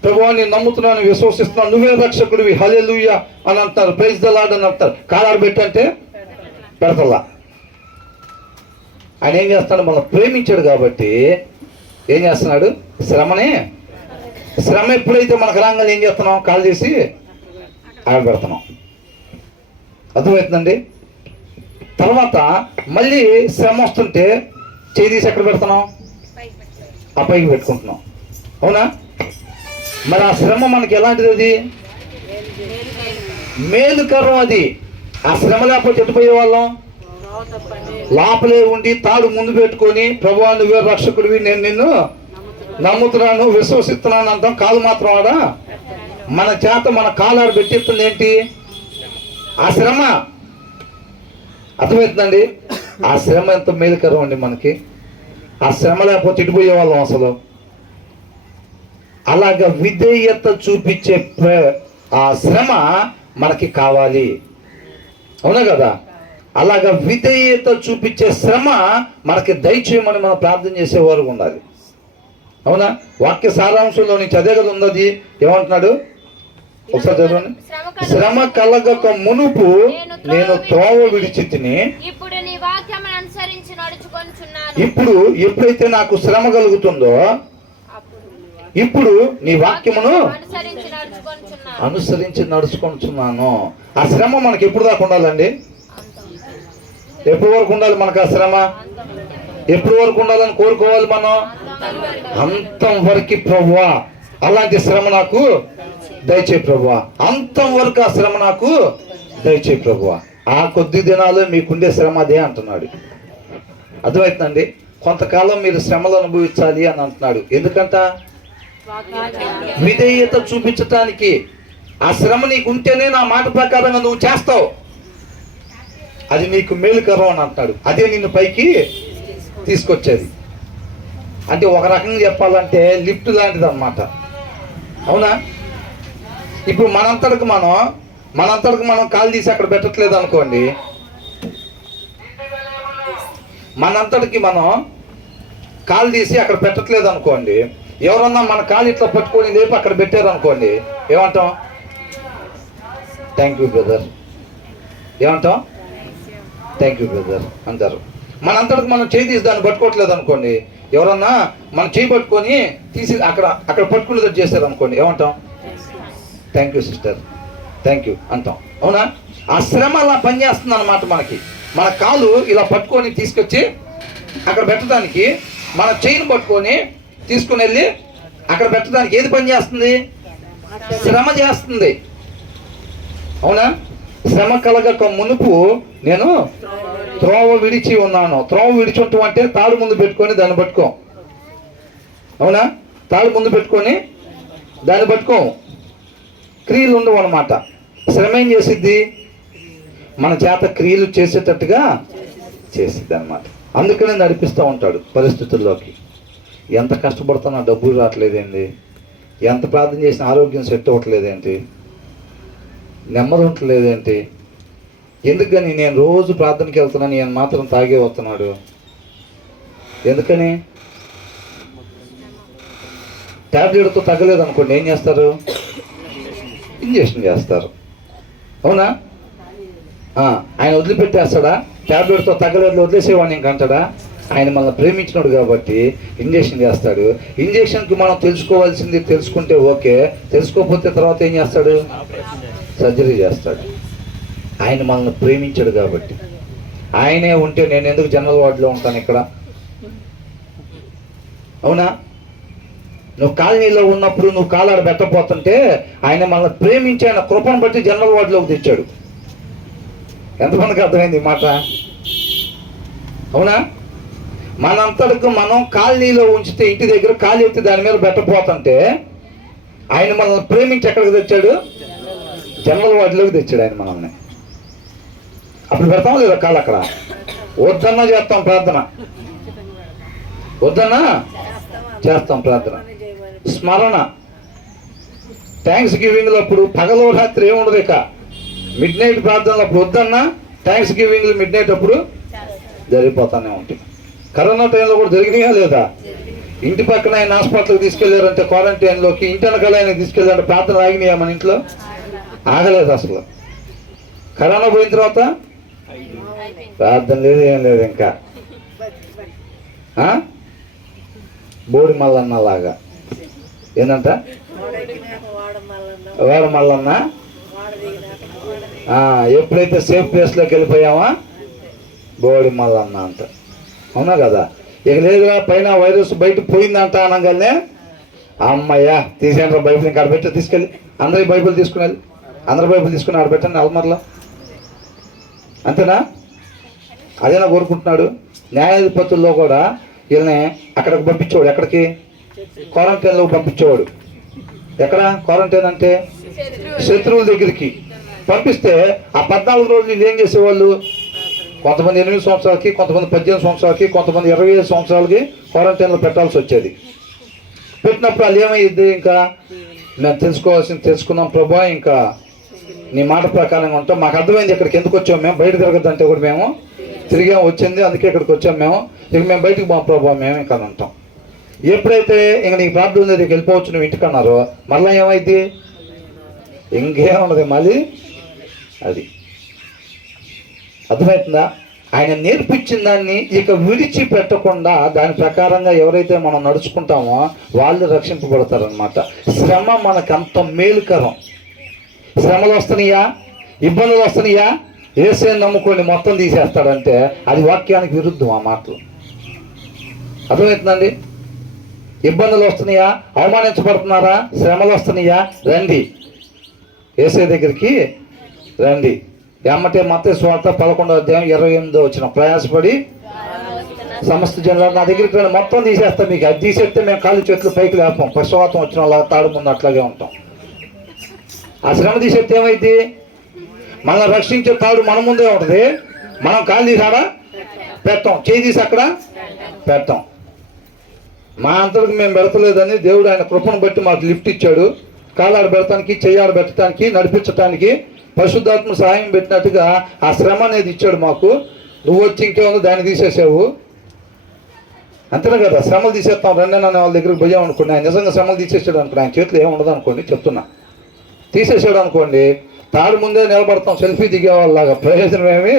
ప్రభువా నేను నమ్ముతున్నాను, విశ్వసిస్తున్నాను, నువ్వే రక్షకుడివి, హల్లెలూయా అని అంటారు, ప్రైజ్ ద లార్డ్ అని అంటారు. కాలారు పెట్టంటే పెడతలా. ఆయన ఏం చేస్తాడు? మనం ప్రేమించాడు కాబట్టి ఏం చేస్తున్నాడు? శ్రమ ఎప్పుడైతే మనకు రాగానే ఏం చేస్తున్నాం? కాల్ చేసి ఆగబెడుతున్నాం. అర్థమవుతుందండి? తర్వాత మళ్ళీ శ్రమ వస్తుంటే చేయి తీసి ఎక్కడ పెడుతున్నాం? ఆ పైకి పెట్టుకుంటున్నాం. అవునా? మరి ఆ శ్రమ మనకి ఎలాంటిది? అది మేలుకరం. అది ఆ శ్రమ లేకపోతే ఎట్టుపోయే వాళ్ళం? లోపలే ఉండి తాడు ముందు పెట్టుకొని ప్రభువా నువ్వే రక్షకుడివి, నేను నిన్ను నమ్ముతున్నాను, విశ్వసిస్తున్నాను అంటాం. కాలు మాత్రం ఆడ మన చేత మన కాలు ఆడ పెట్టిస్తుంది ఏంటి? ఆ శ్రమ. అర్థమవుతుందండి? ఆ శ్రమ ఎంత మేలుకరం అండి మనకి. ఆ శ్రమ లేకపోతే ఇటుపోయే వాళ్ళం అసలు. అలాగా విధేయత చూపించే ఆ శ్రమ మనకి కావాలి. అవునా కదా? అలాగా విధేయత చూపించే శ్రమ మనకి దయచేయమని మనం ప్రార్థన చేసేవారు ఉండాలి. అవునా? వాక్య సారాంశంలో నుంచి అదే కదా ఉన్నది. ఏమంటున్నాడు? ఒకసారి చదవండి. శ్రమ కలగక మునుపు నేను త్రోవ విడిచి తిని, ఇప్పుడు నీ వాక్యమును అనుసరించి నడుచుకొనుచున్నాను. ఇప్పుడు ఎప్పుడైతే నాకు శ్రమ కలుగుతుందో ఇప్పుడు నీ వాక్యమును అనుసరించి నడుచుకొనుచున్నాను. ఆ శ్రమ మనకి ఎప్పుడు దాకా ఉండాలండి? ఎప్పటి వరకు ఉండాలి మనకు ఆ శ్రమ? ఎప్పటి వరకు ఉండాలని కోరుకోవాలి మనం? అంతం వరకు ప్రభువా అలాంటి శ్రమ నాకు దయచేయి ప్రభువా, అంతం వరకు ఆ శ్రమ నాకు దయచేయి ప్రభువా. ఆ కొద్ది దినాలు మీకుండే శ్రమ అదే అంటున్నాడు. అర్థమవుతుందండి? కొంతకాలం మీరు శ్రమలు అనుభవించాలి అని అంటున్నాడు. ఎందుకంట? విధేయత చూపించటానికి. ఆ శ్రమ నీకు ఉంటేనే నా మాట ప్రకారంగా నువ్వు చేస్తావు, అది నీకు మేలుకరం అని అంటున్నాడు. అదే నిన్ను పైకి తీసుకొచ్చేది. అంటే ఒక రకంగా చెప్పాలంటే లిఫ్ట్ లాంటిది అన్నమాట. అవునా? ఇప్పుడు మనంతటికి మనం కాలు తీసి అక్కడ పెట్టట్లేదు అనుకోండి, మనంతటికి మనం కాలు తీసి అక్కడ పెట్టట్లేదు అనుకోండి, ఎవరన్నా మన కాలు ఇట్లా పట్టుకొని లేపి అక్కడ పెట్టారు అనుకోండి, ఏమంటాం? Thank you brother. ఏమంటాం? థ్యాంక్ యూ బ్రదర్ అంటారు. మనంతటికి మనం చేయి తీసి దాన్ని పట్టుకోవట్లేదు అనుకోండి, ఎవరన్నా మన చేయి పట్టుకొని తీసి అక్కడ పట్టుకునేది చేస్తారు అనుకోండి, ఏమంటాం? Thank you sister, thank you అంటాం. అవునా? ఆ శ్రమ అలా పనిచేస్తుంది అన్నమాట. మనకి మన కాలు ఇలా పట్టుకొని తీసుకొచ్చి అక్కడ పెట్టడానికి, మన చేయిని పట్టుకొని తీసుకుని వెళ్ళి అక్కడ పెట్టడానికి ఏది పని చేస్తుంది? శ్రమ చేస్తుంది. అవునా? శ్రమ కలగక మునుపు నేను త్రోవ విడిచి ఉన్నాను. త్రోవ విడిచి ఉంటాం అంటే తాడు ముందు పెట్టుకొని దాన్ని పట్టుకో. అవునా? తాడు ముందు పెట్టుకొని దాన్ని పట్టుకో. క్రియలు ఉండవు అన్నమాట. శ్రమ ఏం చేసిద్ది? మన చేత క్రియలు చేసేటట్టుగా చేసిద్ది అన్నమాట. అందుకనే నడిపిస్తూ ఉంటాడు పరిస్థితుల్లోకి. ఎంత కష్టపడుతున్నా డబ్బులు రావట్లేదేంటి? ఎంత ప్రార్థన చేసిన ఆరోగ్యం సెట్ అవ్వట్లేదేంటి? నెమ్మది ఉండలేదేంటి? ఎందుకని? నేను రోజు ప్రార్థనకి వెళ్తున్నాను, నేను మాత్రం తాగే వస్తున్నాడు. ఎందుకని? ట్యాబ్లెట్తో తగ్గలేదు అనుకోండి, ఏం చేస్తారు? ఇంజక్షన్ చేస్తారు. అవునా? ఆయన వదిలిపెట్టేస్తాడా? ట్యాబ్లెట్తో తగ్గలేదు వదిలేసేవాడిని ఇంకంటాడా? ఆయన మనల్ని ప్రేమించినాడు కాబట్టి ఇంజక్షన్ చేస్తాడు. ఇంజక్షన్కి మనం తెలుసుకోవాల్సింది తెలుసుకుంటే ఓకే, తెలుసుకోకపోతే తర్వాత ఏం చేస్తాడు? సర్జరీ చేస్తాడు. ఆయన మనల్ని ప్రేమించాడు కాబట్టి. ఆయనే ఉంటే నేను ఎందుకు జనరల్ వార్డులో ఉంటాను ఇక్కడ? అవునా? నువ్వు కాలనీలో ఉన్నప్పుడు నువ్వు కాలాడ పెట్టకపోతుంటే ఆయన మనల్ని ప్రేమించి ఆయన కృపను బట్టి జనరల్ వార్డులోకి తెచ్చాడు. ఎంతమందికి అర్థమైంది ఈ మాట? అవునా? మనంతటికి మనం కాలనీలో ఉంచితే, ఇంటి దగ్గర కాలు ఎత్తి దాని మీద పెట్టపోతుంటే ఆయన మనల్ని ప్రేమించి ఎక్కడికి తెచ్చాడు? జనరల్ వార్డులోకి తెచ్చాడు ఆయన మనల్ని. అప్పుడు పెడతాం లేదా కాలు అక్కడ? వద్దన్నా చేస్తాం ప్రార్థన, వద్దన్నా చేస్తాం ప్రార్థన. స్మరణ, థ్యాంక్స్ గివింగ్లో అప్పుడు పగలు రాత్రి ఏముండదు. ఇక మిడ్ నైట్ ప్రార్థనలు అప్పుడు వద్దన్నా థ్యాంక్స్ గివింగ్లు మిడ్ నైట్ అప్పుడు జరిగిపోతానే ఉంటాయి. కరోనా టైంలో కూడా జరిగినాయా లేదా? ఇంటి పక్కన ఆయన హాస్పిటల్కి తీసుకెళ్లారంటే క్వారంటైన్లోకి, ఇంటి వెనకాల ఆయన తీసుకెళ్ళారంటే ప్రార్థన ఆగినాయా మన ఇంట్లో? ఆగలేదు అసలు. కరోనా పోయిన తర్వాత ప్రార్థన లేదు, ఏం లేదు. ఇంకా బోడి మల్లన్న లాగా ఏంటంట? వాడ మల్లన్న. ఎప్పుడైతే సేఫ్ ప్లేస్లోకి వెళ్ళిపోయామా బోడి మల్లన్న అంట. అవునా కదా? ఇక లేదుగా పైన వైరస్ బయట పోయిందంట అనగానే అమ్మయ్య తీసేయండి బైబిల్ ఇంకా ఆడబెట్టి తీసుకెళ్ళి అందరి బైబిల్ తీసుకునేది, అందరి బైబిల్ తీసుకుని ఆడబెట్టండి అల్మర్లో. అంతేనా? అదేనా కోరుకుంటున్నాడు? న్యాయాధిపతుల్లో కూడా వీళ్ళని అక్కడికి పంపించేవాడు. ఎక్కడికి? క్వారంటైన్లో పంపించేవాడు. ఎక్కడ క్వారంటైన్ అంటే? శత్రువుల దగ్గరికి పంపిస్తే ఆ 14 రోజులు వీళ్ళు ఏం చేసేవాళ్ళు? కొంతమంది 8 సంవత్సరాలకి, కొంతమంది 18 సంవత్సరాలకి, కొంతమంది 25 సంవత్సరాలకి క్వారంటైన్లో పెట్టాల్సి వచ్చేది. పెట్టినప్పుడు వాళ్ళు ఏమైంది? ఇంకా మేము తెలుసుకున్నాం ప్రభా, ఇంకా నీ మాట ప్రకారంగా ఉంటాం, మాకు అర్థమైంది ఇక్కడికి ఎందుకు వచ్చాము, మేము బయట తిరగద్దంటే కూడా మేము తిరిగాము, వచ్చింది అందుకే ఇక్కడికి వచ్చాము, ఇక మేము బయటకు పోం ప్రభా, మేము ఇంకా ఉంటాం. ఎప్పుడైతే ఇంక నీకు ప్రాబ్లం ఉంది ఇక్కడికి వెళ్ళిపోవచ్చు నువ్వు ఇంటికి అన్నారో మళ్ళీ ఏమైంది? ఇంకేమున్నది మళ్ళీ అది. అర్థమవుతుందా? ఆయన నేర్పించిన దాన్ని ఇక విడిచిపెట్టకుండా దాని ప్రకారంగా ఎవరైతే మనం నడుచుకుంటామో వాళ్ళు రక్షింపబడతారనమాట. శ్రమ మనకు అంత మేలుకరం. శ్రమలు వస్తున్నాయా, ఇబ్బందులు వస్తున్నాయా, యేసుని నమ్ముకొని మొత్తం తీసేస్తాడంటే అది వాక్యానికి విరుద్ధం ఆ మాటలు. అర్థమవుతుందండి? ఇబ్బందులు వస్తున్నాయా, అవమానించబడుతున్నారా, శ్రమలు వస్తున్నాయా, రండి యేసు దగ్గరికి రండి. ఎమ్మటే మత్తయి సువార్త 11వ అధ్యాయం 28వ వచనం, ప్రయాసపడి సమస్త జనులు నా దగ్గరికి రండి మొత్తం తీసేస్తాం. మీకు అది తీసేస్తే మేము కాళ్ళు చేతులు పైకి లేపాం, పశువాతం వచ్చిన వాళ్ళ తాడు ముందు అట్లాగే ఉంటాం. ఆ శ్రమ తీసేస్తే ఏమైంది? మనల్ని రక్షించే తాడు మన ముందే ఉంటుంది, మనం కాళ్ళు తీసాడా పెడతాం, చేయి తీసి అక్కడ పెడతాం. మా అంతటికి మేము పెడతలేదని దేవుడు ఆయన కృపను బట్టి మాకు లిఫ్ట్ ఇచ్చాడు. కాళ్ళు ఆడ పెడతానికి, చెయ్యి ఆడ పెట్టడానికి, నడిపించడానికి పరిశుద్ధాత్మ సహాయం పెట్టినట్టుగా ఆ శ్రమ అనేది ఇచ్చాడు మాకు. నువ్వు వచ్చి ఇంకేముందో దాన్ని తీసేసావు, అంతేనా కదా? శ్రమలు తీసేస్తాం రండి అనే వాళ్ళ దగ్గరికి పోయాం అనుకోండి, ఆయన నిజంగా శ్రమలు తీసేసాడు అనుకోండి, ఆయన చేతిలో ఏముండదు అనుకోండి, చెప్తున్నా, తీసేసాడు అనుకోండి, తాడు ముందే నిలబడతాం సెల్ఫీ దిగేవాళ్ళలాగా, ప్రయోజనం ఏమి?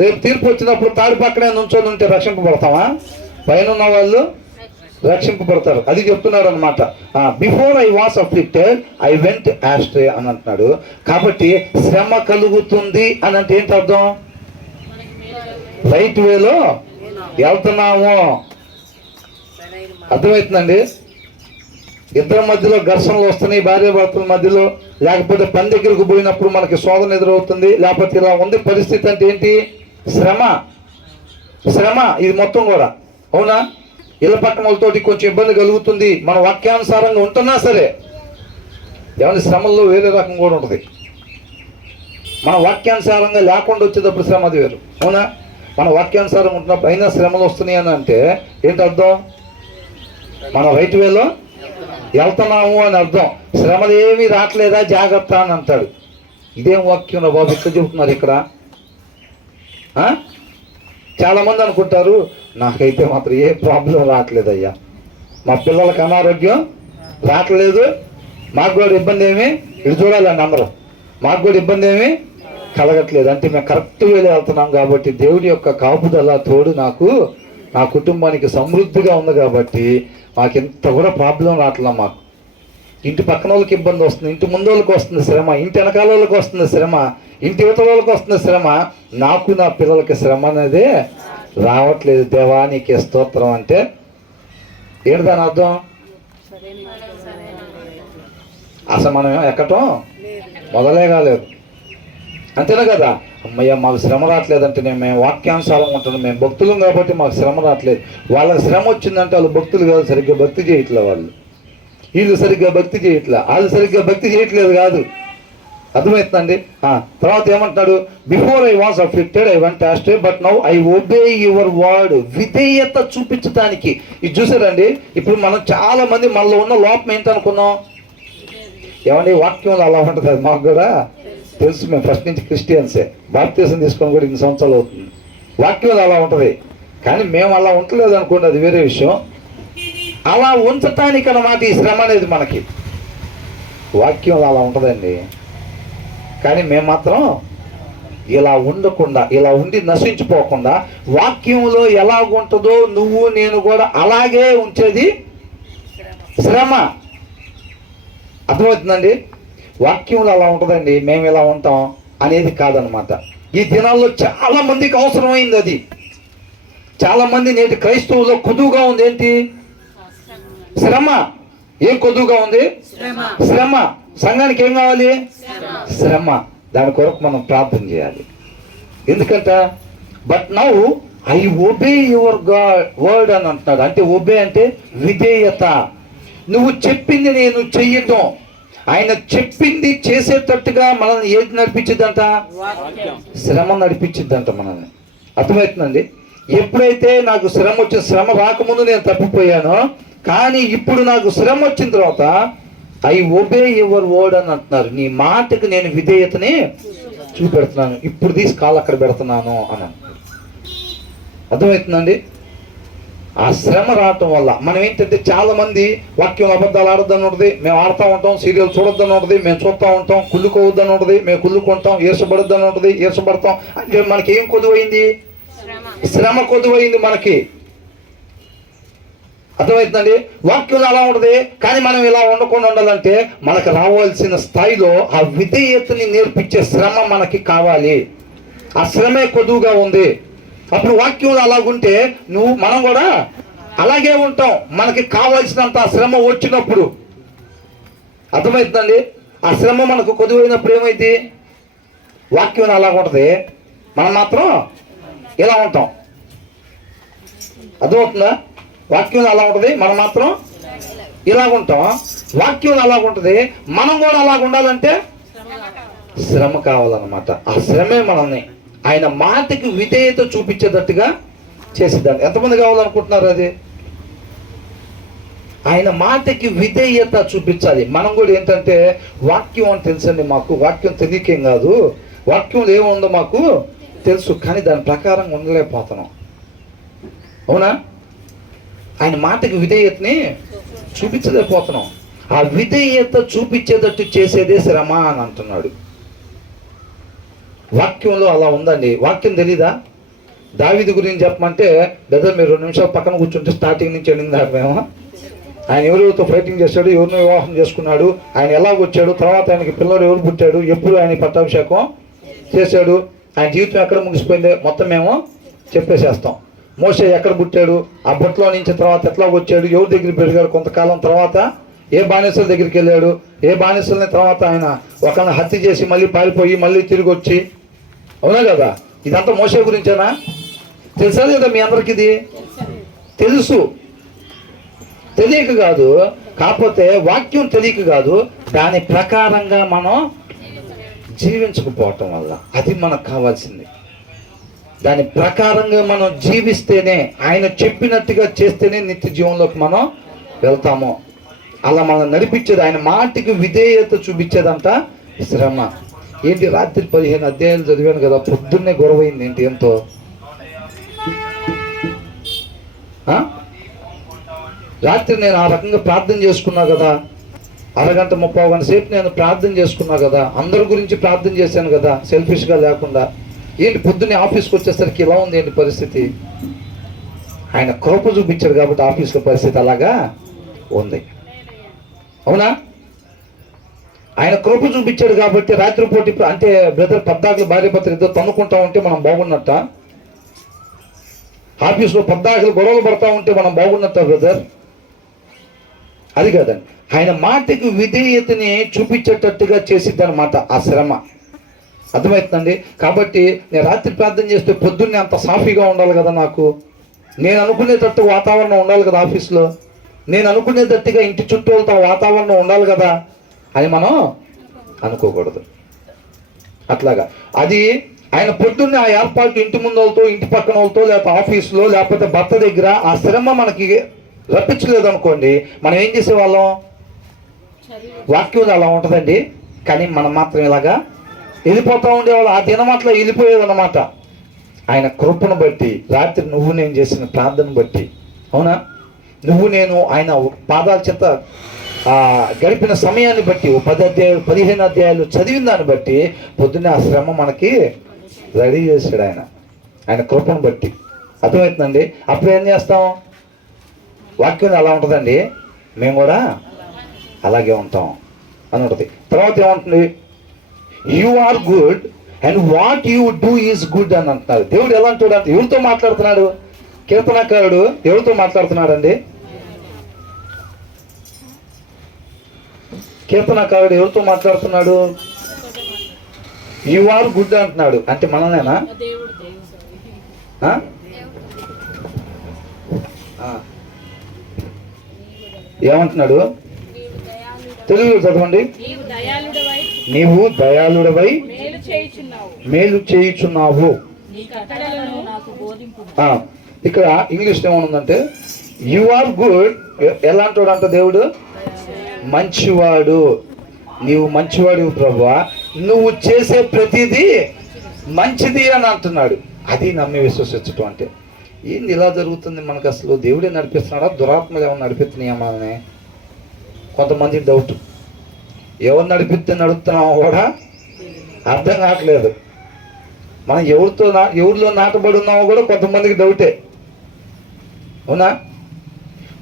రేపు తీర్పు వచ్చినప్పుడు తాడు పక్కనే నుంచొని ఉంటే రక్షింపబడతామా? పైన ఉన్న వాళ్ళు రక్షింపబడతారు. అది చెప్తున్నాడు అనమాట. Before I was afflicted I went astray అని అంటున్నాడు. కాబట్టి శ్రమ కలుగుతుంది అని అంటే ఏంటి అర్థం? రైట్ వేలో వెళ్తున్నాము. అర్థమవుతుందండి? ఇద్దరి మధ్యలో ఘర్షణలు వస్తున్నాయి, భార్య భర్తల మధ్యలో, లేకపోతే పని దగ్గరకు పోయినప్పుడు మనకి శోధన ఎదురవుతుంది, లేకపోతే ఇలా ఉంది పరిస్థితి అంటే ఏంటి? శ్రమ. శ్రమ ఇది మొత్తం కూడా. అవునా? ఇళ్ళ పక్కన వాళ్ళతోటి కొంచెం ఇబ్బంది కలుగుతుంది, మన వాక్యానుసారంగా ఉంటున్నా సరే. ఏమన్నా శ్రమల్లో వేరే రకం కూడా ఉంటుంది. మన వాక్యానుసారంగా లేకుండా వచ్చేటప్పుడు శ్రమ అది వేరు. అవునా? మన వాక్యానుసారం ఉంటున్నప్పుడు అయినా శ్రమలు వస్తున్నాయి అని అంటే ఏంటి అర్థం? మన రైట్ వేలో వెళ్తున్నాము అని అర్థం. శ్రమలు ఏమీ రావట్లేదా జాగ్రత్త అని అంటాడు. ఇదేం వాక్యం రా బాబు ఇక్కడ చెబుతున్నారు ఇక్కడ? చాలామంది అనుకుంటారు నాకైతే మాత్రం ఏ ప్రాబ్లం రావట్లేదయ్యా, మా పిల్లలకి అనారోగ్యం రావట్లేదు, మాకు కూడా ఇబ్బంది ఏమి, ఇది చూడాలండి అందరూ, మాకు కూడా ఇబ్బంది ఏమి కలగట్లేదు అంటే మేము కరెక్ట్ వేలో వెళ్తున్నాం కాబట్టి దేవుడి యొక్క కాపుదల తోడు నాకు, నా కుటుంబానికి సమృద్ధిగా ఉంది కాబట్టి మాకు ఇంత కూడా ప్రాబ్లం రావట్లేదు. మాకు ఇంటి పక్కన వాళ్ళకి ఇబ్బంది వస్తుంది, ఇంటి ముందు వాళ్ళకి వస్తుంది శ్రమ, ఇంటి వెనకాల వాళ్ళకి వస్తుంది శ్రమ, ఇంటి యువత వాళ్ళకి వస్తుంది శ్రమ, నాకు నా పిల్లలకి శ్రమ అనేది రావట్లేదు దేవా నీకే స్తోత్రం అంటే ఏంటి దాని అర్థం? అసలు మనం ఎక్కటం మొదలే కాలేదు, అంతేనా కదా? అమ్మయ్య మాకు శ్రమ రావట్లేదంటే మేము వాక్యానుసారం ఉంటున్నాం, మేము భక్తులం కాబట్టి మాకు శ్రమ రావట్లేదు. వాళ్ళకి శ్రమ వచ్చిందంటే వాళ్ళు భక్తులు కాదు, సరిగ్గా భక్తి చేయట్లే, వాళ్ళు వీళ్ళు సరిగ్గా భక్తి చేయట్లే, వాళ్ళు సరిగ్గా భక్తి చేయట్లేదు కాదు. అర్థమవుతుందండి? తర్వాత ఏమంటున్నాడు? Before I was afflicted I went ఆస్ట్రే but now I obey your word. విధేయత చూపించడానికి. ఇది చూసారండి, ఇప్పుడు మనం చాలా మంది మనలో ఉన్న లోపం ఏంటనుకున్నాం? ఏమండి వాక్యంలో అలా ఉంటుంది, అది మాకు కూడా తెలుసు, మేము ఫస్ట్ నుంచి క్రిస్టియన్సే, బాప్తీసం తీసుకొని కూడా 2 సంవత్సరాలు అవుతుంది. వాక్యంలో అలా ఉంటుంది, కానీ మేము అలా ఉండలేదు అనుకోండి, అది వేరే విషయం. అలా ఉంచటానికి అన్నమాట ఈ శ్రమ అనేది మనకి. వాక్యంలో అలా ఉంటుందండి, కానీ మేము మాత్రం ఇలా ఉండకుండా, ఇలా ఉండి నశించిపోకుండా వాక్యంలో ఎలాగుంటుందో నువ్వు నేను కూడా అలాగే ఉంచేది శ్రమ. అర్థమవుతుందండి? వాక్యంలో అలా ఉంటుందండి, మేము ఇలా ఉంటాం అనేది కాదనమాట. ఈ దినాల్లో చాలా మందికి అవసరమైంది అది. చాలా మంది నేటి క్రైస్తవుల్లో కొదువుగా ఉంది ఏంటి? శ్రమ. ఏం కొదువుగా ఉంది? శ్రమ. సంఘానికి ఏం కావాలి? శ్రమ. దాని కొరకు మనం ప్రార్థన చేయాలి. ఎందుకంట but now I obey your word అని అంటున్నాడు. అంటే ఒబే అంటే విధేయత. నువ్వు చెప్పింది నేను చెయ్యటం. ఆయన చెప్పింది చేసేటట్టుగా మనల్ని ఏది నడిపించిద్దంట? శ్రమ నడిపించిద్దంట మనల్ని. అర్థమవుతుందండి? ఎప్పుడైతే నాకు శ్రమ వచ్చిన, శ్రమ రాకముందు నేను తప్పిపోయానో, కానీ ఇప్పుడు నాకు శ్రమ వచ్చిన తర్వాత ఐ ఒబే యువర్ వర్డ్ అని అంటున్నారు. నీ మాటకు నేను విధేయతని చూపెడుతున్నాను. ఇప్పుడు తీసి కాళ్ళు అక్కడ పెడుతున్నాను అని అంటున్నారు. అర్థమవుతుందండి? ఆ శ్రమ రావటం వల్ల మనం ఏంటంటే చాలా మంది వాక్యం అబద్ధాలు ఆడొద్దని ఉంటుంది, మేము ఆడుతూ ఉంటాం. సీరియల్ చూడొద్దని ఉంటుంది, మేము చూస్తూ ఉంటాం. కుళ్ళుకోవద్దని ఉంటుంది, మేము కుళ్ళుకుంటాం. ఈర్షపడొద్దని ఉంటుంది, ఈర్షపడతాం. అంటే మనకి ఏం కొదువైంది? శ్రమ కొదువైంది మనకి. అర్థమవుతుందండి? వాక్యం అలా ఉంటుంది, కానీ మనం ఇలా ఉండకుండా ఉండాలంటే మనకు రావాల్సిన స్థాయిలో ఆ విధేయతని నేర్పించే శ్రమ మనకి కావాలి. ఆ శ్రమే కొదువుగా ఉంది. అప్పుడు వాక్యంలో అలాగుంటే మనం కూడా అలాగే ఉంటాం. మనకి కావాల్సినంత ఆ శ్రమ వచ్చినప్పుడు. అర్థమవుతుందండి? ఆ శ్రమ మనకు కొదువైనప్పుడు ఏమైంది? వాక్యం అలా ఉంటుంది, మనం మాత్రం ఇలా ఉంటాం. అర్థమవుతుందా? వాక్యం అలా ఉంటుంది, మనం మాత్రం ఇలాగుంటాం. వాక్యం అలాగుంటుంది, మనం కూడా అలాగ ఉండాలంటే శ్రమ కావాలన్నమాట. ఆ శ్రమే మనల్ని ఆయన మాటకి విధేయత చూపించేటట్టుగా చేసిద్దాన్ని. ఎంతమంది కావాలనుకుంటున్నారు అది? ఆయన మాటకి విధేయత చూపించాలి. మనం కూడా ఏంటంటే వాక్యం అని తెలుసండి మాకు, వాక్యం తెలియకేం కాదు, వాక్యంలో ఏముందో మాకు తెలుసు, కానీ దాని ప్రకారం ఉండలేకపోతున్నాం. అవునా? ఆయన మాటకి విధేయతని చూపించలేకపోతున్నాం. ఆ విధేయత చూపించేటట్టు చేసేదే శ్రమ అని అంటున్నాడు. వాక్యంలో అలా ఉందండి. వాక్యం తెలీదా? దావీదు గురించి చెప్పమంటే బ్రదర్ మీరు 2 నిమిషాలు పక్కన కూర్చుంటే స్టార్టింగ్ నుంచి వెళ్ళిందా మేము? ఆయన ఎవరితో ఫైటింగ్ చేశాడు, ఎవరిని వివాహం చేసుకున్నాడు, ఆయన ఎలా వచ్చాడు, తర్వాత ఆయనకి పిల్లలు ఎవరు పుట్టాడు, ఎప్పుడు ఆయన పట్టాభిషేకం చేశాడు, ఆయన జీవితం ఎక్కడ ముగిసిపోయింది మొత్తం మేము చెప్పేసేస్తాం. మోషే ఎక్కడ పుట్టాడు, ఆ బుట్టలో నుంచి తర్వాత ఎట్లా వచ్చాడు, ఎవరి దగ్గర పెరిగాడు, కొంతకాలం తర్వాత ఏ బానిసల దగ్గరికి వెళ్ళాడు, ఏ బానిసలని తర్వాత ఆయన ఒకరిని హత్య చేసి మళ్ళీ పారిపోయి మళ్ళీ తిరిగి వచ్చి. అవునా కదా? ఇదంతా మోషే గురించేనా? తెలుసా లేదా మీ అందరికి? ఇది తెలుసు. తెలియక కాదు, కాకపోతే వాక్యం తెలియక కాదు, దాని ప్రకారంగా మనం జీవించకపోవటం వల్ల అది మనకు కావాల్సింది. దాని ప్రకారంగా మనం జీవిస్తేనే, ఆయన చెప్పినట్టుగా చేస్తేనే నిత్య జీవంలోకి మనం వెళ్తాము. అలా మనం నడిపించేది, ఆయన మాటకి విధేయత చూపించేదంట శ్రమ. ఏంటి రాత్రి 15 అధ్యాయాలు చదివాను కదా, పొద్దున్నే గొడవైంది ఏంటి ఎంతో? రాత్రి నేను ఆ రకంగా ప్రార్థన చేసుకున్నా కదా, అరగంట 30 గంట సేపు నేను ప్రార్థన చేసుకున్నా కదా, అందరి గురించి ప్రార్థన చేశాను కదా, సెల్ఫిష్గా లేకుండా. ఏంటి పొద్దున్నే ఆఫీస్కి వచ్చేసరికి ఇలా ఉంది ఏంటి పరిస్థితి? ఆయన కృప చూపించాడు కాబట్టి ఆఫీస్లో పరిస్థితి అలాగా ఉంది. అవునా? ఆయన కృప చూపించాడు కాబట్టి రాత్రిపూట అంటే బ్రదర్ 14 భార్య భర్తలు ఇద్దరు తన్నుకుంటా ఉంటే మనం బాగున్నట్ట? ఆఫీస్లో 14 గొడవలు పడతా ఉంటే మనం బాగున్నట్ట బ్రదర్? అది కాదండి. ఆయన మాటకి విధేయతని చూపించేటట్టుగా చేసిద్ది అనమాట ఆ శ్రమ. అర్థమవుతుందండి? కాబట్టి నేను రాత్రి ప్రార్థన చేస్తే పొద్దున్నే అంత సాఫీగా ఉండాలి కదా, నాకు నేను అనుకునేటట్టు వాతావరణం ఉండాలి కదా ఆఫీస్లో, నేను అనుకునేటట్టుగా ఇంటి చుట్టూ వాతావరణం ఉండాలి కదా అని మనం అనుకోకూడదు. అట్లాగా అది ఆయన పొద్దున్నే ఆ ఏర్పాటు ఇంటి ముందు వాళ్ళతో, ఇంటి పక్కన వాళ్ళతో, లేకపోతే ఆఫీసులో, లేకపోతే భర్త దగ్గర ఆ శ్రమ మనకి రప్పించలేదు అనుకోండి, మనం ఏం చేసేవాళ్ళం? వాక్యం అలా ఉంటుందండి, కానీ మనం మాత్రం ఇలాగా వెళ్ళిపోతూ ఉండేవాళ్ళు. ఆ దినం అట్లా వెళ్ళిపోయేది అన్నమాట. ఆయన కృపను బట్టి, రాత్రి నువ్వు నేను చేసిన ప్రార్థన బట్టి, అవునా, నువ్వు నేను ఆయన పాదాల చెత్త గడిపిన సమయాన్ని బట్టి, 10 అధ్యాయాలు 15 అధ్యాయాలు చదివిన దాన్ని బట్టి పొద్దున్నే ఆ శ్రమ మనకి రెడీ చేశాడు ఆయన కృపను బట్టి. అర్థమవుతుందండి? అప్పుడు ఏం చేస్తాం? వాక్యం అలా ఉంటుందండి, మేము కూడా అలాగే ఉంటాం అని ఉంటుంది. తర్వాత ఏమంటుంది? You are good and what you do is good అని అంటున్నారు. దేవుడు ఎలా అంటాడు అంటే ఎవరితో మాట్లాడుతున్నాడు? కీర్తనకారుడు ఎవరితో మాట్లాడుతున్నాడు అండి? కీర్తనకారుడు ఎవరితో మాట్లాడుతున్నాడు? యు ఆర్ గుడ్ అంటున్నాడు. అంటే మననేనా? ఏమంటున్నాడు? తెలుగు చదవండి. నీవు దయాళుడవై మేలు చేయుచున్నావు. ఇక్కడ ఇంగ్లీష్ ఏమనుందంటే యు ఆర్ గుడ్. ఎలా అంటాడు అంట దేవుడు? మంచివాడు. నీవు మంచివాడు ప్రభువా, నువ్వు చేసే ప్రతిదీ మంచిది అని అంటున్నాడు. అది నమ్మి విశ్వసించటం అంటే. ఏంది ఇలా జరుగుతుంది మనకు? అసలు దేవుడే నడిపిస్తున్నాడా, దురాత్మలు ఏమైనా నడిపిస్తున్నాయా మనల్ని? కొంతమంది డౌట్. ఎవరు నడిపిస్తే నడుపుతున్నామో కూడా అర్థం కావట్లేదు. మనం ఎవరిలో నాటబడి ఉన్నామో కూడా కొంతమందికి డౌటే. అవునా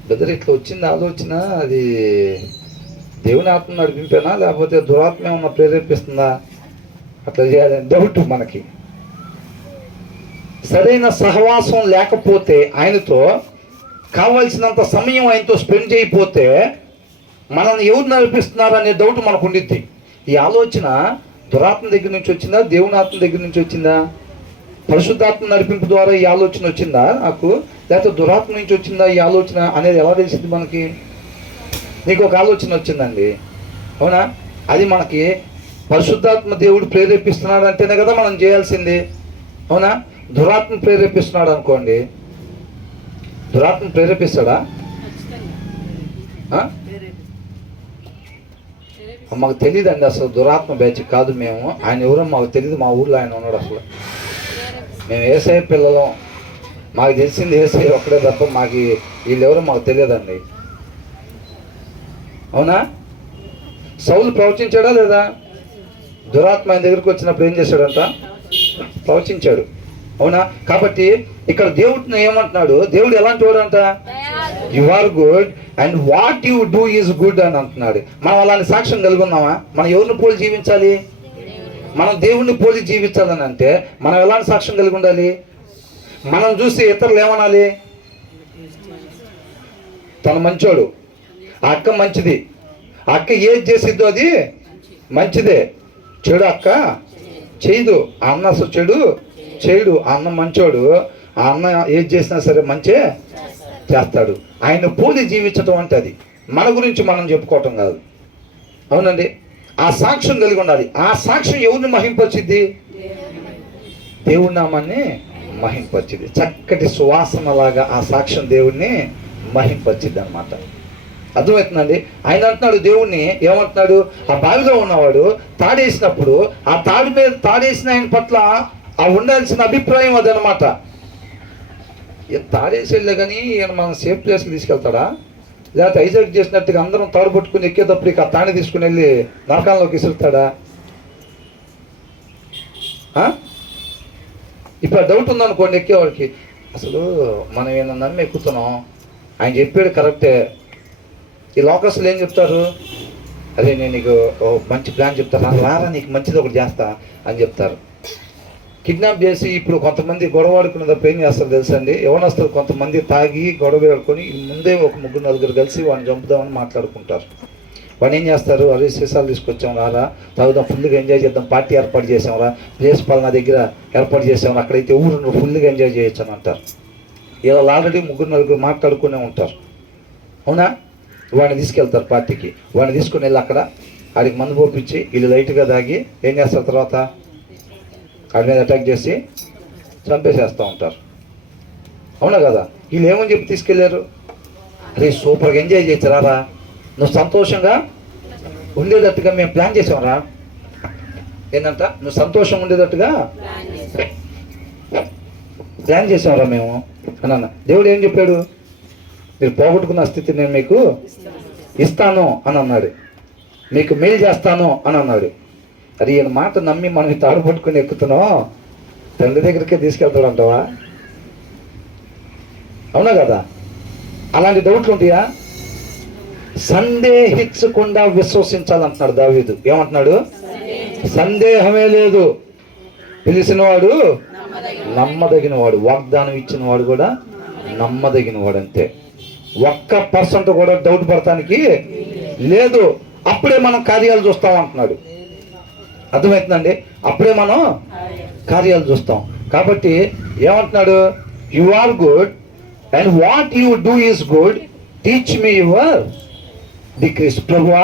బ్రదర్? ఇట్లా వచ్చింది ఆలోచన, అది దేవుని ఆత్మ నడిపింపేనా లేకపోతే దురాత్మ ఏమన్నా ప్రేరేపిస్తుందా అట్లా చేయాలని డౌట్ మనకి. సరైన సహవాసం లేకపోతే, ఆయనతో కావాల్సినంత సమయం ఆయనతో స్పెండ్ చేయకపోతే మనల్ని ఎవరు నడిపిస్తున్నారు అనే డౌట్ మనకు ఉండిద్ది. ఈ ఆలోచన దురాత్మ దగ్గర నుంచి వచ్చిందా, దేవుని ఆత్మ దగ్గర నుంచి వచ్చిందా? పరిశుద్ధాత్మ నడిపింపు ద్వారా ఈ ఆలోచన వచ్చిందా నాకు, లేకపోతే దురాత్మ నుంచి వచ్చిందా ఈ ఆలోచన అనేది ఎలా తెలిసింది మనకి? నీకు ఒక ఆలోచన వచ్చిందండి, అవునా? అది మనకి పరిశుద్ధాత్మ దేవుడు ప్రేరేపిస్తున్నాడు అంటేనే కదా మనం చేయాల్సింది, అవునా? దురాత్మ ప్రేరేపిస్తున్నాడు అనుకోండి, దురాత్మ ప్రేరేపిస్తాడా? మాకు తెలియదండి అసలు. దురాత్మ బ్యాచ్ కాదు మేము. ఆయన ఎవరో మాకు తెలియదు. మా ఊర్లో ఆయన ఉన్నాడు. అసలు మేము ఏసఐ పిల్లలం. మాకు తెలిసింది ఏసఐ ఒక్కడే తప్ప మాకు వీళ్ళెవరో మాకు తెలియదండి, అవునా? సౌలు ప్రవచించాడా లేదా? దురాత్మ ఆయన దగ్గరికి వచ్చినప్పుడు ఏం చేశాడంట? ప్రవచించాడు, అవునా? కాబట్టి ఇక్కడ దేవుడిని ఏమంటున్నాడు? దేవుడు ఎలాంటి వాడు అంట? You are good and what you do is good అని అంటున్నాడు. మనం అలాంటి సాక్ష్యం కలిగి ఉన్నామా? మనం ఎవరిని పోలి జీవించాలి? మనం దేవుణ్ణి పోలి జీవించాలని అంటే మనం ఎలాంటి సాక్ష్యం కలిగి ఉండాలి? మనం చూసి ఇతరులు ఏమనాలి? తను మంచోడు, ఆ అక్క మంచిది, ఆ అక్క ఏది చేసిద్దో అది మంచిదే, చెడు అక్క చేయదు, ఆ అన్న అసలు చెడు చేయడు, ఆ అన్న మంచోడు, ఆ అన్న ఏది చేసినా సరే మంచే చేస్తాడు. ఆయన పోలి జీవించటం అంటే అది మన గురించి మనం చెప్పుకోవటం కాదు, అవునండి? ఆ సాక్ష్యం కలిగి ఉండాలి. ఆ సాక్ష్యం ఎవరిని మహింపరిచిద్ది? దేవుడి నామాన్ని మహింపరిచిద్ది. చక్కటి సువాసనలాగా ఆ సాక్ష్యం దేవుడిని మహింపరిచిద్ది అనమాట. అర్థమవుతుందండి? ఆయన అంటున్నాడు, దేవుణ్ణి ఏమంటున్నాడు? ఆ బావిలో ఉన్నవాడు తాడేసినప్పుడు ఆ తాడు మీద తాడేసిన ఆయన పట్ల ఆ ఉండాల్సిన అభిప్రాయం అదనమాట. తాడేసేళ్ళే కానీ ఈయన మనం సేఫ్ ప్లేస్కి తీసుకెళ్తాడా? లేకపోతే ఐజాక్ చేసినట్టుగా అందరం తాడు పట్టుకుని ఎక్కేటప్పుడు ఆ తాడి తీసుకుని వెళ్ళి నరకంలోకి విసురుతాడా? ఇప్పుడు డౌట్ ఉందనుకోండి ఎక్కేవాడికి, అసలు మనం ఏమన్నా నమ్మి ఎక్కుతున్నాం, ఆయన చెప్పాడు కరెక్టే. ఈ లోకస్లు ఏం చెప్తారు? అదే నేను నీకు మంచి ప్లాన్ చెప్తాను, రారా నీకు మంచిది ఒకటి చేస్తా అని చెప్తారు. కిడ్నాప్ చేసి ఇప్పుడు కొంతమంది గొడవ ఆడుకునేటప్పుడు ఏం చేస్తారు తెలుసండి? యవనస్తులు కొంతమంది తాగి గొడవ ఆడుకొని ముందే ఒక 3-4 కలిసి వాడిని చంపుదామని మాట్లాడుకుంటారు. వాడు ఏం చేస్తారు? అరే సీసాలు తీసుకొచ్చాం రారా, తాగుదాం, ఫుల్గా ఎంజాయ్ చేద్దాం, పార్టీ ఏర్పాటు చేసాంరా, ప్లేస్ పాలన దగ్గర ఏర్పాటు చేసాం, అక్కడైతే ఊరు ఫుల్గా ఎంజాయ్ చేయొచ్చు అని అంటారు. ఇలా ఆల్రెడీ 3-4 మాట్లాడుకునే ఉంటారు, అవునా? వాడిని తీసుకెళ్తారు పార్టీకి. వాడిని తీసుకుని వెళ్ళి అక్కడ ఆడికి మందు పోపించి వీళ్ళు లైట్గా తాగి ఏం చేస్తారు? తర్వాత ఆడి మీద అటాక్ చేసి చంపేసేస్తూ ఉంటారు, అవునా కదా? వీళ్ళు ఏమని చెప్పి తీసుకెళ్ళారు? అరే సూపర్గా ఎంజాయ్ చేస్తారా, నువ్వు సంతోషంగా ఉండేటట్టుగా మేము ప్లాన్ చేసాంరా. ఏంటంట? నువ్వు సంతోషంగా ఉండేటట్టుగా ప్లాన్ చేసాంరా మేము అని అన్న. దేవుడు ఏం చెప్పాడు? మీరు పోగొట్టుకున్న స్థితి నేను మీకు ఇస్తాను అని అన్నాడు, మీకు మేలు చేస్తాను అని అన్నాడు. అది ఈయన మాట నమ్మి మనం తాడు పట్టుకుని ఎక్కుతున్నాం, తండ్రి దగ్గరికే తీసుకెళ్తాడు అంటావా? అవునా కదా? అలాంటి డౌట్లు ఉంటాయా? సందేహించకుండా విశ్వసించాలంటున్నాడు దావీదు. ఏమంటున్నాడు? సందేహమే లేదు. పిలిచినవాడు నమ్మదగిన వాడు, వాగ్దానం ఇచ్చిన వాడు కూడా నమ్మదగిన వాడు. అంతే, 1% కూడా డౌట్ పడటానికి లేదు. అప్పుడే మనం కార్యాలు చూస్తాం అంటున్నాడు. అర్థమవుతుందండి? అప్పుడే మనం కార్యాలు చూస్తాం. కాబట్టి ఏమంటున్నాడు? You are good and what you do is good, teach me your decrees. ప్రభువా,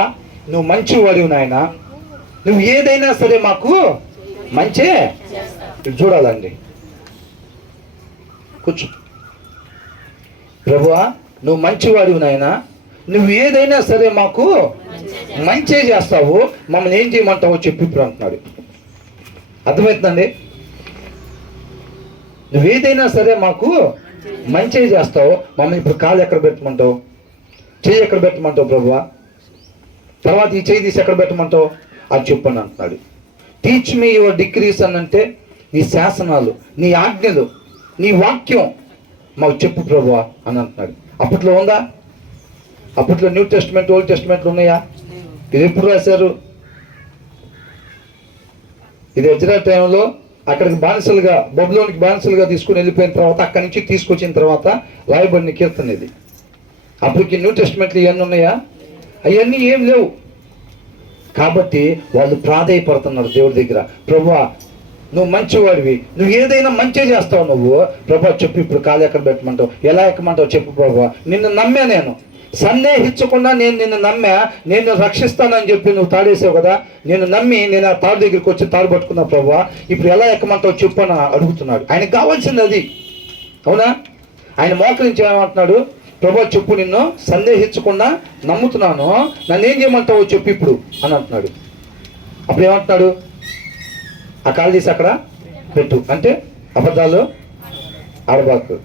నువ్వు మంచివాడివి నాయన, నువ్వు ఏదైనా సరే మాకు మంచే. ఇది చూడాలండి, కూర్చో. ప్రభువా, నువ్వు మంచివాడివి నాయన, నువ్వు ఏదైనా సరే మాకు మంచే చేస్తావు, మమ్మల్ని ఏం చేయమంటావో చెప్పి ఇప్పుడు అంటున్నాడు. అర్థమవుతుందండి? నువ్వేదైనా సరే మాకు మంచే చేస్తావు, మమ్మల్ని ఇప్పుడు కాలు ఎక్కడ పెట్టమంటావు, చెయ్యి ఎక్కడ పెట్టమంటావు ప్రభువా, తర్వాత ఈ చెయ్యి తీసి ఎక్కడ పెట్టమంటావు అది చెప్పని అంటున్నాడు. టీచ్ మీ యువర్ డిక్రీస్ అని అంటే నీ శాసనాలు, నీ ఆజ్ఞలు, నీ వాక్యం మాకు చెప్పు ప్రభువా అని అంటున్నాడు. అప్పట్లో ఉందా? అప్పట్లో న్యూ టెస్ట్మెంట్, ఓల్డ్ టెస్ట్మెంట్లు ఉన్నాయా? ఇది ఎప్పుడు రాశారు? ఇది ఎజ్రా టైంలో అక్కడికి బానిసలుగా, బబులోనికి బానిసలుగా తీసుకుని వెళ్ళిపోయిన తర్వాత, అక్కడి నుంచి తీసుకొచ్చిన తర్వాత రాయబడిన కీర్తన ఇది. అప్పటికి న్యూ టెస్ట్మెంట్లు ఇవన్నీ ఉన్నాయా? అవన్నీ ఏం లేవు. కాబట్టి వాళ్ళు ప్రాధేయపడుతున్నారు దేవుడి దగ్గర. ప్రభువా, నువ్వు మంచివాడివి, నువ్వు ఏదైనా మంచి చేస్తావు, నువ్వు ప్రభువా చెప్పు ఇప్పుడు కాలు ఎక్కడ పెట్టమంటావు, ఎలా ఎక్కమంటావు చెప్పు ప్రభువా, నిన్ను నమ్మా, నేను సందేహించకుండా నేను నిన్ను నమ్మా, నేను రక్షిస్తానని చెప్పి నువ్వు తాడేసావు కదా, నేను నమ్మి నేను ఆ తాడు దగ్గరికి వచ్చి తాడు పట్టుకున్నా ప్రభువా, ఇప్పుడు ఎలా ఎక్కమంటావు చెప్పు అని అడుగుతున్నాడు. ఆయనకు కావాల్సింది అది. అవునా? ఆయన మోకరించి ఏమంటున్నాడు? ప్రభువా చెప్పు, నిన్ను సందేహించకుండా నమ్ముతున్నాను, నన్ను ఏం చేయమంటావో చెప్పు ఇప్పుడు అని అంటున్నాడు. అప్పుడు ఏమంటున్నాడు? ఆ కాలు తీసి అక్కడ పెట్టు అంటే అబద్ధాలు ఆడబాకు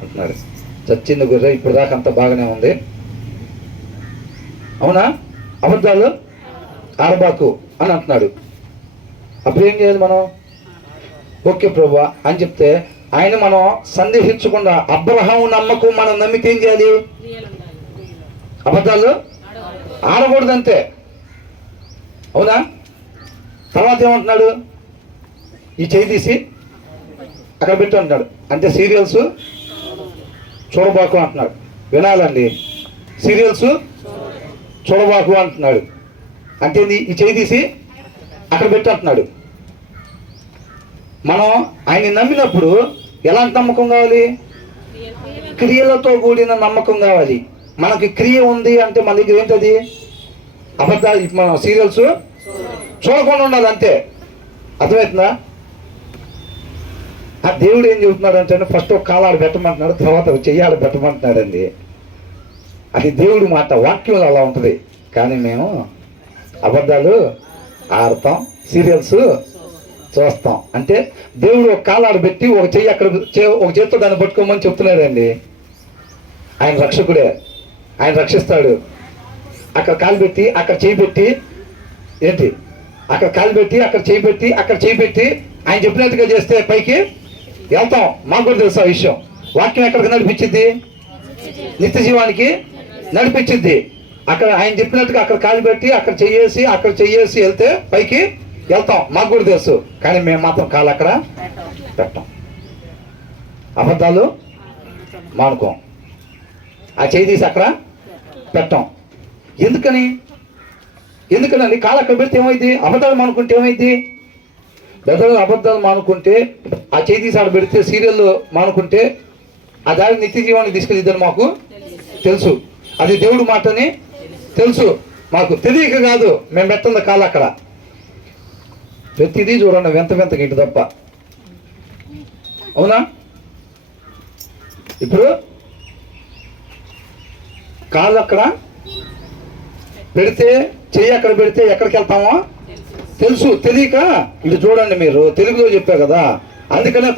అంటున్నాడు. చచ్చింది గుర్ర, ఇప్పుడు దాకా అంతా బాగానే ఉంది. అవునా? అబద్ధాలు ఆడబాకు అని అంటున్నాడు. అప్పుడు ఏం చేయాలి మనం? ఓకే ప్రభువా అని చెప్తే ఆయన మనం సందేహించకుండా, అబ్రహాము నమ్మకం మనం నమ్మితే ఏం చేయాలి? అబద్ధాలు ఆడకూడదంతే. అవునా? తర్వాత ఏమంటున్నాడు? ఈ చేయి తీసి అక్కడ పెట్టు అంటున్నాడు. అంటే సీరియల్స్ చూడబాకు అంటున్నాడు. వినాలండి, సీరియల్స్ చూడబాకు అంటున్నాడు. అంటే ఈ చేయి తీసి అక్కడ పెట్టు అంటున్నాడు. మనం ఆయన నమ్మినప్పుడు ఎలాంటి నమ్మకం కావాలి? క్రియలతో కూడిన నమ్మకం కావాలి. మనకి క్రియ ఉంది అంటే మన దగ్గర ఏంటది? అబద్ధాలు, మనం సీరియల్స్ చూడకుండా ఉండాలి అంతే. అర్థమవుతుందా? ఆ దేవుడు ఏం చెబుతున్నాడు అంటే ఫస్ట్ ఒక కాలు ఆడ పెట్టమంటున్నాడు, తర్వాత చెయ్యాలి పెట్టమంటున్నాడండి. అది దేవుడి మాట, వాక్యంలో అలా ఉంటుంది. కానీ మేము అబద్ధాలు ఆడతాం, సీరియల్స్ చూస్తాం. అంటే దేవుడు ఒక కాలు ఆడబెట్టి ఒక చెయ్యి అక్కడ, ఒక చేత్తో దాన్ని పట్టుకోమని చెప్తున్నాడండి. ఆయన రక్షకుడే, ఆయన రక్షిస్తాడు. అక్కడ కాలు పెట్టి అక్కడ చేయి పెట్టి, ఏంటి అక్కడ కాలు పెట్టి అక్కడ చేయి పెట్టి అక్కడ చేయి పెట్టి ఆయన చెప్పినట్టుగా చేస్తే పైకి వెళ్తాం. మాకు కూడా తెలుసు ఆ విషయం. వాక్యం ఎక్కడికి నడిపించింది? నిత్య జీవానికి నడిపించింది. అక్కడ ఆయన చెప్పినట్టుగా అక్కడ కాలు పెట్టి అక్కడ చెయ్యేసి వెళ్తే పైకి వెళ్తాం. మాకు కూడా తెలుసు. కానీ మేము మాత్రం కాలు అక్కడ పెట్టాం. అబద్ధాలు మానుకోం. ఆ చేయి తీసి అక్కడ పెట్టాం. ఎందుకనండి? కాలు అక్కడ పెడితే ఏమైంది? అబద్ధాలు మానుకుంటే ఏమైంది? అబద్ధాలు మానుకుంటే, ఆ చేయి తీసి ఆడ పెడితే, సీరియల్ మానుకుంటే ఆ దారి నిత్య జీవానికి తీసుకెళ్ళిద్దని మాకు తెలుసు. అది దేవుడు మాటని తెలుసు. మాకు తెలియక కాదు మేము పెట్టంది కాలు అక్కడ. ప్రతిదీ చూడండి వింత గిట్టు తప్ప. అవునా? ఇప్పుడు కాళ్ళు అక్కడ పెడితే, చెయ్యి అక్కడ పెడితే ఎక్కడికి వెళ్తామో తెలుసు. తెలియక ఇది చూడండి, మీరు తెలుగులో చెప్పా కదా, అందుకనే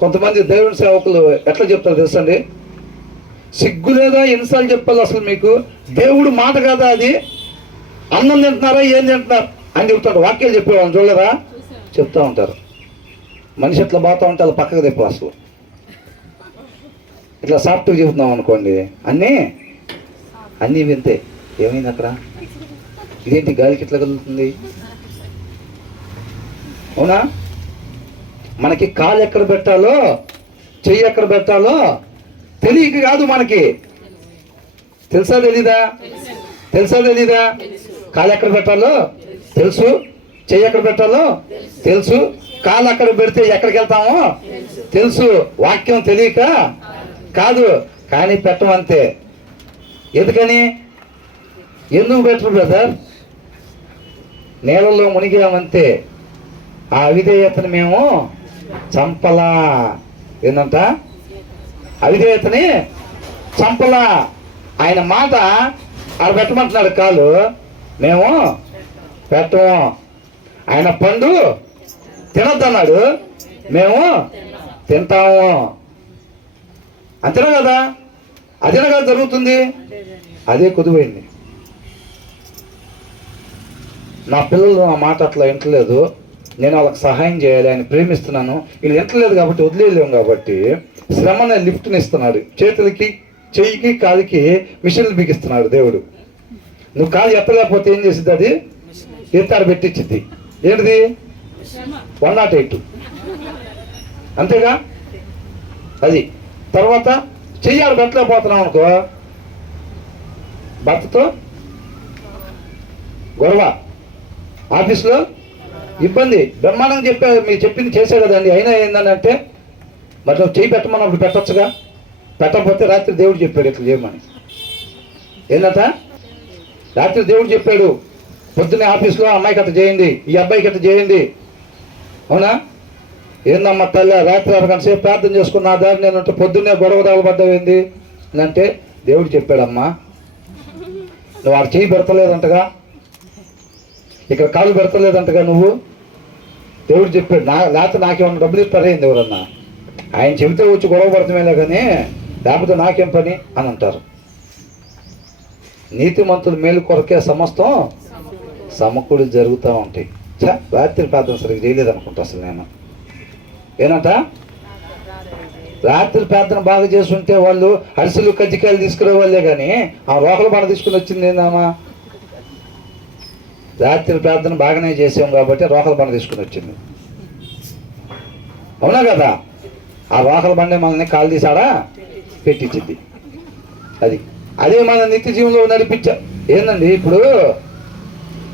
కొంతమంది దేవుని సేవకులు ఎట్లా చెప్తారు తెలుసండి? సిగ్గు లేదా? ఎన్నిసార్లు చెప్పాలి అసలు మీకు? దేవుడు మాట కదా అది. అన్నం తింటున్నారా, ఏం తింటున్నారు అని చెప్తాడు. వాక్యాలు చెప్పేవాళ్ళని చూడలేదా? చెప్తా ఉంటారు. మనిషి ఎట్లా బాగుతా ఉంటే అలా పక్కకు తెప్ప. అసలు ఇట్లా సాఫ్ట్గా చెబుతున్నాం అనుకోండి, అన్నీ వింతే. ఏమైంది అక్కడ? ఇదేంటి గాలికి ఇట్లా కలుగుతుంది? అవునా? మనకి కాలు ఎక్కడ పెట్టాలో, చెయ్యి ఎక్కడ పెట్టాలో తెలియక కాదు మనకి. తెలుసా తెలీదా? తెలుసా తెలీదా? కాలు ఎక్కడ పెట్టాలో తెలుసు, చెయ్యి ఎక్కడ పెట్టాలో తెలుసు, కాలు అక్కడ పెడితే ఎక్కడికి వెళ్తామో తెలుసు. వాక్యం తెలియక కాదు, కానీ పెట్టమంతే. ఎందుకని? ఎందుకు పెట్టరు బ్రదర్? నీళ్ళలో మునిగామంతే. ఆ అవిధేయతని మేము చంపలా. ఏందంట? అవిధేయతని చంపలా. ఆయన మాట ఆడ పెట్టమంటున్నాడు కాలు, మేము పెట్టము. ఆయన పండు తినొద్దన్నాడు, మేము తింటాము. అంతేనా కదా? అదేనా కదా జరుగుతుంది? అదే కుదువైంది. నా పిల్లలు నా మాట అట్లా వింటలేదు, నేను వాళ్ళకి సహాయం చేయాలి, ఆయన ప్రేమిస్తున్నాను, వీళ్ళు వింటలేదు కాబట్టి వదిలేయలేము కాబట్టి శ్రమనే లిఫ్ట్ని ఇస్తున్నాడు. చేతులకి, చెయ్యికి, కాలికి మిషన్లు బిగిస్తున్నాడు దేవుడు. నువ్వు కాలు ఎత్తలేకపోతే ఏం చేసిద్ది? అది ఎత్తాడు పెట్టించిద్ది. ఏంటిది? 108. అంతేగా? అది తర్వాత చెయ్యాడు పెట్టలేకపోతున్నాం అనుకో, భర్తతో గొడవ, ఆఫీస్లో ఇబ్బంది. బ్రహ్మాండంగా చెప్పారు, మీరు చెప్పింది చేసే కదండి, అయినా ఏంటంటే మరి నువ్వు చెయ్యి పెట్టమన్నప్పుడు పెట్టచ్చుగా. పెట్టకపోతే రాత్రి దేవుడు చెప్పాడు ఇట్లా చేయమని. ఏంటంట? రాత్రి దేవుడు చెప్పాడు, పొద్దున్నే ఆఫీస్లో అమ్మాయికి అట్లా చేయండి, ఈ అబ్బాయికి అట్లా చేయండి. అవునా? ఏందమ్మా తల్లి, రాత్రి 6 గంటల సేపు ప్రార్థన చేసుకున్న ఆ దారి నేను పొద్దున్నే గొడవ తగలబడ్డావేంది అంటే దేవుడు చెప్పాడమ్మా, నువ్వు వాడు చెయ్యి పెడతలేదంటగా, ఇక్కడ కాలు పెడతలేదంటగా నువ్వు. దేవుడు చెప్పాడు. లేకపోతే నాకేమన్నా డబ్బులు ఇస్తారేంది ఎవరన్నా? ఆయన చెబితే వచ్చి గొడవ పడతామేలే కానీ లేకపోతే నాకేం పని అని అంటారు. నీతిమంతులు మేలు కొరకే సమస్తం సమకూడి జరుగుతూ ఉంటాయి. రాత్రి ప్రార్థన సరిగ్గా చేయలేదు అనుకుంటా అసలు నేను. ఏనంట? రాత్రి ప్రార్థన బాగా చేస్తుంటే వాళ్ళు అరిసెలు కజ్జికాయలు తీసుకునే వాళ్ళే కానీ ఆ రోకల బండ తీసుకుని వచ్చింది ఏందమ్మా? రాత్రి ప్రార్థన బాగానే చేసాం కాబట్టి రోకల బండ తీసుకుని వచ్చింది. అవునా కదా? ఆ రోకల బండే మనల్ని కాలు తీసాడా పెట్టించింది. అది అదే మన నిత్య జీవంలో నడిపించా. ఏందండి ఇప్పుడు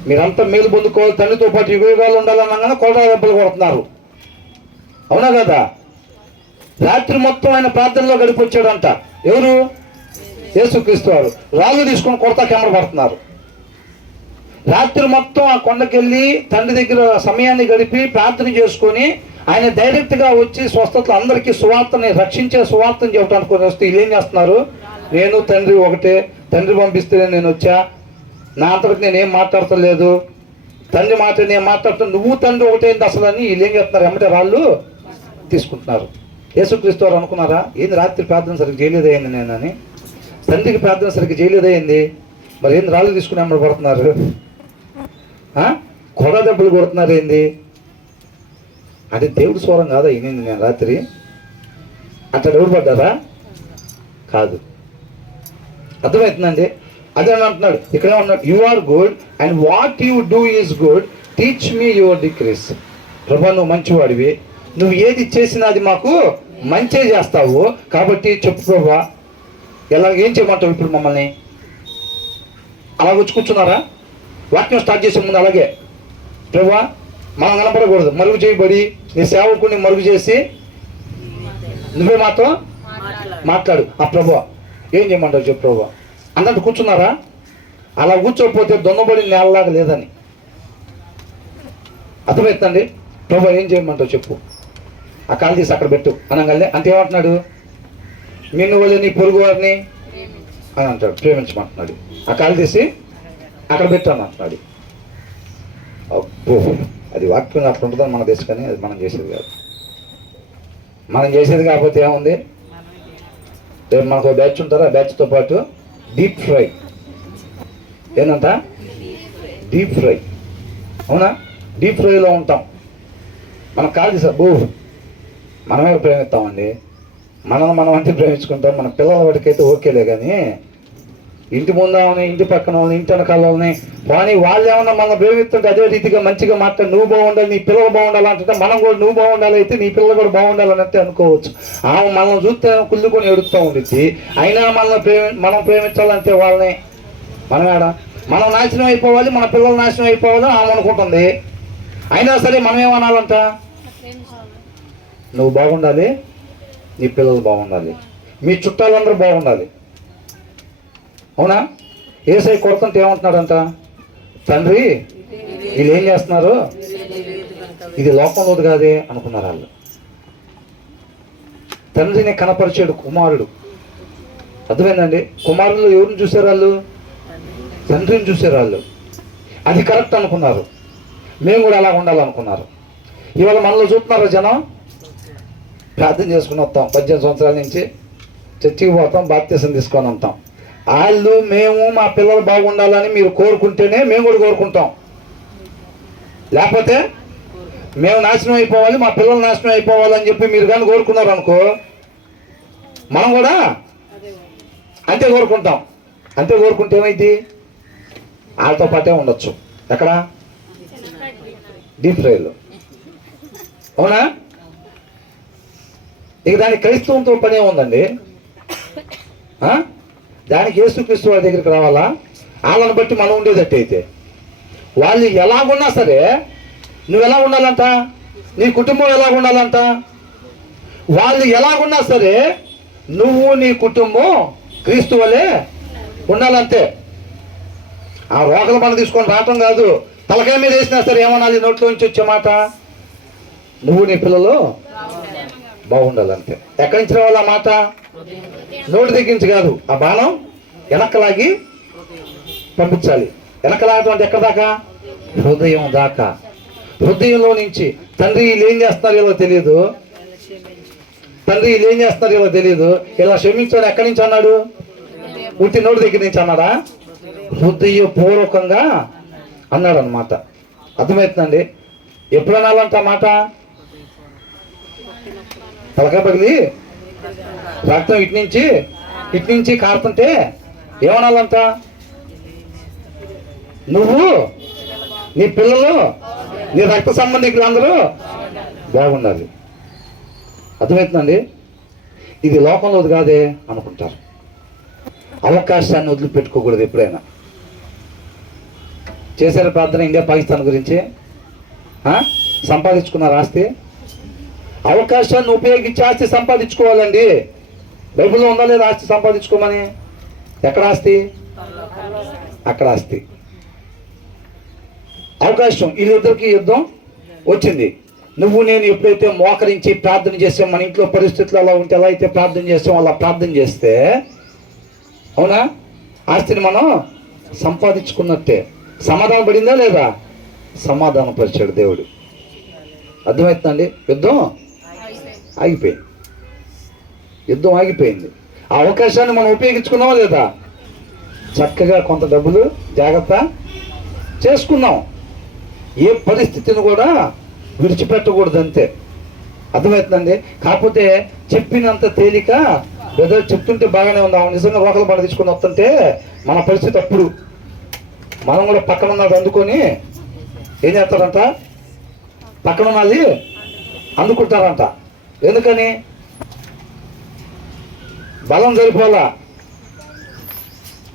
మీరంతా మేలు పొందుకోవాలి, తండ్రితో పాటు యుగాలు ఉండాలన్నా కోటా దెబ్బలు కొడుతున్నారు. అవునా కదా? రాత్రి మొత్తం ఆయన ప్రార్థనలో గడిపొచ్చాడంట. ఎవరు? యేసుక్రీస్తు వారు. రాళ్ళు తీసుకొని కొడతా కెమర పడుతున్నారు. రాత్రి మొత్తం ఆ కొండకెళ్ళి తండ్రి దగ్గర సమయాన్ని గడిపి ప్రార్థన చేసుకొని ఆయన డైరెక్ట్గా వచ్చి స్వస్థతలు అందరికీ సువార్తని, రక్షించే సువార్తని చెప్పడానికి వస్తే వీళ్ళు ఏం చేస్తున్నారు? నేను తండ్రి ఒకటే, తండ్రి పంపిస్తేనే నేను వచ్చా, నా అంతటికి నేనేం మాట్లాడతలేదు, తండ్రి మాట నేను మాట్లాడుతాను, నువ్వు తండ్రి ఒకటేంది అసలు అని వీళ్ళు ఏం చేస్తున్నారు? ఎమ్మటే రాళ్ళు తీసుకుంటున్నారు. యేసుక్రీస్తు వారు అనుకున్నారా ఏంది రాత్రి ప్రార్థన సరిగ్గా చేయలేదయ్యింది నేను అని? తండ్రికి ప్రార్థన సరిగ్గా చేయలేదయ్యింది, మరి ఏంది రాళ్ళు తీసుకుని ఎమ్మడి పడుతున్నారు? కొడ దెబ్బలు కొడుతున్నారు ఏంది? అంటే దేవుడి స్వరం కాదా ఈయన? నేను రాత్రి అట్లా ఎవరు పడ్డారా? కాదు. అర్థమవుతుందండి? అదే అంటున్నాడు ఇక్కడ. ఉన్నాడు, you are good and what you do is good, teach me your decrees. ప్రభా నువ్వు మంచివాడివి, నువ్వు ఏది చేసినా అది మాకు మంచే చేస్తావు కాబట్టి చెప్పు ప్రభా, ఎలా ఏం చేయమంటావు ఇప్పుడు మమ్మల్ని? అలా వచ్చి కూర్చున్నారా? వాక్యం స్టార్ట్ చేసే ముందు అలాగే, ప్రభా మనం కనపడకూడదు, మరుగు చేయబడి నీ సేవకుని మరుగు చేసి నువ్వే మాతో మాట్లాడు. ఆ ప్రభా ఏం చేయమంటావు చెప్పు ప్రభా అన్నట్టు కూర్చున్నారా? అలా కూర్చోకపోతే దొన్నబడి నేలలాగా లేదని అర్థమవుతుందండి. ప్రభా ఏం చేయమంటావు చెప్పు, ఆ కాలు తీసి అక్కడ పెట్టు అనగానే అంటే ఏమంటున్నాడు? నిన్ను వల్ల నీ పొరుగు వారిని అని అంటాడు, ప్రేమించమంటున్నాడు. ఆ కాలు తీసి అక్కడ పెట్టాను అంటున్నాడు. అబ్బో, అది వాక్యం అట్లా ఉంటుందని మన దేశం, కానీ అది మనం చేసేది కాదు. మనం చేసేది కాకపోతే ఏముంది? రేపు మనకు ఒక బ్యాచ్ ఉంటారు, ఆ బ్యాచ్తో పాటు డీప్ ఫ్రై. ఏంటంట? Deep fry. అవునా? డీప్ ఫ్రైలో ఉంటాం. మనం కాదు సార్ బో, మనమే ప్రేమిస్తామండి. మనం అంటే ప్రేమించుకుంటాం. మన పిల్లల వాటికైతే ఓకేలే, కానీ ఇంటి ముందామని, ఇంటి పక్కన వాళ్ళని, ఇంటి వెనకాల వాళ్ళని, కానీ వాళ్ళు ఏమన్నా మనం ప్రేమిస్తుంటే అదే రీతిగా మంచిగా మాట్లాడి నువ్వు బాగుండాలి, నీ పిల్లలు బాగుండాలి అంటే మనం కూడా నువ్వు బాగుండాలి, అయితే నీ పిల్లలు కూడా బాగుండాలన్నట్టే అనుకోవచ్చు. ఆమె మనం చూస్తే కుళ్ళుకొని ఎడుస్తూ ఉండిద్ది. అయినా మనం ప్రేమించాలంటే వాళ్ళని మనం నాశనం అయిపోవాలి, మన పిల్లలు నాశనం అయిపోవాలి ఆమె అనుకుంటుంది. అయినా సరే మనం ఏమనాలంట, నువ్వు బాగుండాలి, నీ పిల్లలు బాగుండాలి, మీ చుట్టాలందరూ బాగుండాలి. అవునా? యేసయ్య కొడుతుంటే ఏమంటున్నాడంట, తండ్రి వీళ్ళు ఏం చేస్తున్నారు, ఇది లోకంలోది కాదే అనుకున్నారు వాళ్ళు. తండ్రిని కనపరిచాడు కుమారుడు. అర్థమైందండి? కుమారులు ఎవరిని చూశారు వాళ్ళు? తండ్రిని చూశారు వాళ్ళు. అది కరెక్ట్ అనుకున్నారు. మేము కూడా అలా ఉండాలనుకున్నారు. ఇవాళ మనలో చూస్తున్నారు జనం, ప్రార్థన చేసుకుని వస్తాం, 18 సంవత్సరాల నుంచి చర్చికి పోతాం, బాప్తీసం తీసుకొని వస్తాం. వాళ్ళు మేము మా పిల్లలు బాగుండాలని మీరు కోరుకుంటేనే మేము కూడా కోరుకుంటాం. లేకపోతే మేము నాశనం అయిపోవాలి, మా పిల్లలు నాశనం అయిపోవాలని చెప్పి మీరు కానీ కోరుకున్నారు అనుకో, మనం కూడా అంతే కోరుకుంటాం. అంతే కోరుకుంటే ఏమైంది, వాళ్ళతో పాటే ఉండొచ్చు. ఎక్కడ? డీప్ ఫ్రైలో. అవునా? ఇక దానికి క్రైస్తవంతో పనే ఉందండి. దానికి యేసుక్రీస్తు వారి దగ్గరికి రావాలా? వాళ్ళని బట్టి మనం ఉండేదట్టయితే వాళ్ళు ఎలాగున్నా సరే నువ్వు ఎలా ఉండాలంట, నీ కుటుంబం ఎలా ఉండాలంట, వాళ్ళు ఎలాగున్నా సరే నువ్వు నీ కుటుంబం క్రీస్తు వలె ఉండాలంతే. ఆ రోగల మన తీసుకొని రావటం కాదు, తలకాయ మీద వేసినా సరే ఏమనాలి, నోట్లో నుంచి వచ్చే మాట, నువ్వు నీ పిల్లలు బాగుండాలంతే. ఎక్కడి నుంచి రావాలి ఆ మాట? నోటి దగ్గర నుంచి కాదు, ఆ బాణం వెనక్కలాగి పంపించాలి. వెనకలాగటం అంటే ఎక్కడ దాకా? హృదయం దాకా. హృదయంలో నుంచి తండ్రి వీళ్ళు ఏం చేస్తున్నారు ఇలా తెలియదు, తండ్రి వీళ్ళు ఏం చేస్తున్నారు ఇలా తెలియదు, ఇలా క్షమించాడు ఎక్కడి నుంచి అన్నాడు? ఉట్టి నోటి దగ్గర నుంచి అన్నాడా? హృదయపూర్వకంగా అన్నాడు అన్నమాట. అర్థమవుతుందండి? ఎప్పుడు అనాలంట మాట? తలకాయ పగిలి రక్తం ఇటు నుంచి కారుతుంటే ఏమనాలంట? నువ్వు, నీ పిల్లలు, నీ రక్త సంబంధికులు అందరూ బాగుండాలి. అర్థమవుతుందండి? ఇది లోకంలోది కాదే అనుకుంటారు. అవకాశాన్ని వదిలిపెట్టుకోకూడదు ఎప్పుడైనా. చేశారు ప్రార్థన ఇండియా పాకిస్తాన్ గురించి, సంపాదించుకున్నారు ఆస్తి. అవకాశాన్ని ఉపయోగించి ఆస్తి సంపాదించుకోవాలండి. బైబిల్లో ఉందా లేదా ఆస్తి సంపాదించుకోమని? ఎక్కడ ఆస్తి? అక్కడ ఆస్తి. అవకాశం. వీళ్ళిద్దరికి యుద్ధం వచ్చింది. నువ్వు నేను ఎప్పుడైతే మోకరించి ప్రార్థన చేస్తాం, మన ఇంట్లో పరిస్థితులు అలా ఉంటే ఎలా అయితే ప్రార్థన చేస్తాం అలా ప్రార్థన చేస్తే, అవునా, ఆస్తిని మనం సంపాదించుకున్నట్టే. సమాధానం పడిందా లేదా? సమాధానం పరిచాడు దేవుడు. అర్థమవుతుందండి? యుద్ధం ఆగిపోయింది. యుద్ధం ఆగిపోయింది. ఆ అవకాశాన్ని మనం ఉపయోగించుకున్నామా లేదా? చక్కగా కొంత డబ్బులు జాగ్రత్త చేసుకున్నాం. ఏ పరిస్థితిని కూడా విడిచిపెట్టకూడదు అంతే. అర్థమవుతుందండి? కాకపోతే చెప్పినంత తేలిక బ్రదర్ చెప్తుంటే బాగానే ఉంది, నిజంగా రోకలు పడ తీసుకుని వస్తుంటే మన పరిస్థితి అప్పుడు మనం కూడా పక్కన ఉన్నది అందుకొని ఏం చేస్తారంట, పక్కన ఉన్నది అందుకుంటారంట. ఎందుకని? బలం సరిపోలా.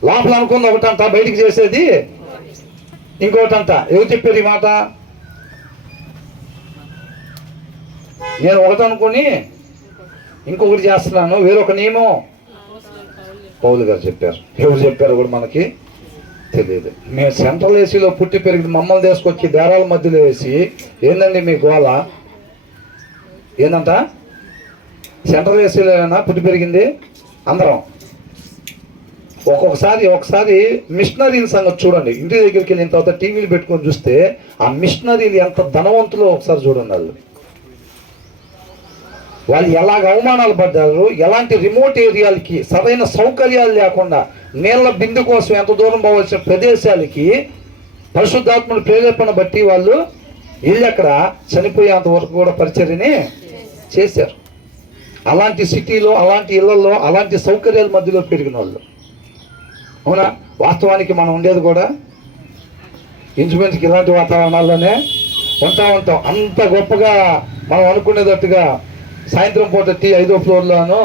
లోపల అనుకుంది ఒకటంట, బయటికి చేసేది ఇంకోటంట. ఎవరు చెప్పారు ఈ మాట? నేను ఒకటి అనుకుని ఇంకొకటి చేస్తున్నాను, వేరొక నియమం పౌలు గారు చెప్పారు. ఎవరు చెప్పారు కూడా మనకి తెలియదు. మేము సెంట్రల్ ఏసీలో పుట్టి పెరిగి మమ్మల్ని తీసుకొచ్చి బేరాల మధ్యలో వేసి ఏందండి మీ గోళ? ఏందంట? సెంట్రల్ ఏసీలో ఏమైనా పుట్టి పెరిగింది అందరం. ఒకసారి మిషనరీల సంగతి చూడండి. ఇంటి దగ్గరికి వెళ్ళిన తర్వాత టీవీలు పెట్టుకొని చూస్తే ఆ మిషనరీలు ఎంత ధనవంతులో ఒకసారి చూడండి. వాళ్ళు ఎలాగ అవమానాలు పడ్డారు, ఎలాంటి రిమోట్ ఏరియాలకి సరైన సౌకర్యాలు లేకుండా నీళ్ళ బిందు కోసం ఎంత దూరం పోవాల్సిన ప్రదేశాలకి పరిశుద్ధాత్మని ప్రేరేపణ బట్టి వాళ్ళు వెళ్ళి అక్కడ చనిపోయేంత వరకు కూడా పరిచర్యని చేశారు. అలాంటి సిటీలో, అలాంటి ఇళ్లలో, అలాంటి సౌకర్యాల మధ్యలో పెరిగిన వాళ్ళు. అవునా? వాస్తవానికి మనం ఉండేది కూడా ఇంచుమించుకి ఇలాంటి వాతావరణాల్లోనే ఉంటాం. అంత గొప్పగా మనం అనుకునేటట్టుగా సాయంత్రం పూట టీ 5వ ఫ్లోర్లోనూ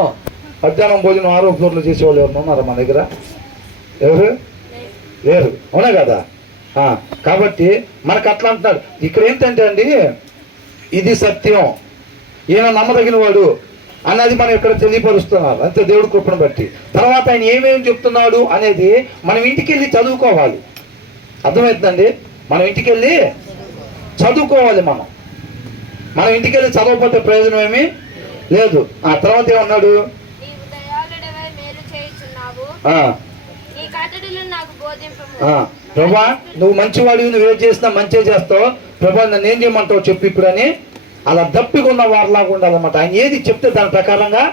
మధ్యాహ్నం భోజనం 6వ ఫ్లోర్లో చేసేవాళ్ళు ఎవరు ఉన్నారా మన దగ్గర? ఎవరు లేరు, అవునా కదా? కాబట్టి మనకు అట్లా అంటున్నాడు. ఇక్కడ ఏంటంటే అండి, ఇది సత్యం, ఈయన నమ్మదగిన వాడు అన్నది మనం ఇక్కడ తెలియపరుస్తున్నారు అంతే, దేవుడి కృపను బట్టి. తర్వాత ఆయన ఏమేమి చెప్తున్నాడు అనేది మనం ఇంటికి వెళ్ళి చదువుకోవాలి. అర్థమవుతుందండి? మనం ఇంటికి వెళ్ళి చదువుకోవాలి. మనం ఇంటికి వెళ్ళి చదవకపోతే ప్రయోజనం ఏమీ లేదు. ఆ తర్వాత ఏమన్నాడు? ప్రభా, నువ్వు మంచివాడివి, నువ్వు ఏం చేసినా మంచిగా చేస్తావు, ప్రభా నన్ను ఏం చేయమంటావు చెప్పు ఇప్పుడు అని అలా దప్పికున్న వారిలాగా ఉండాలన్నమాట. ఆయన ఏది చెప్తే దాని ప్రకారంగా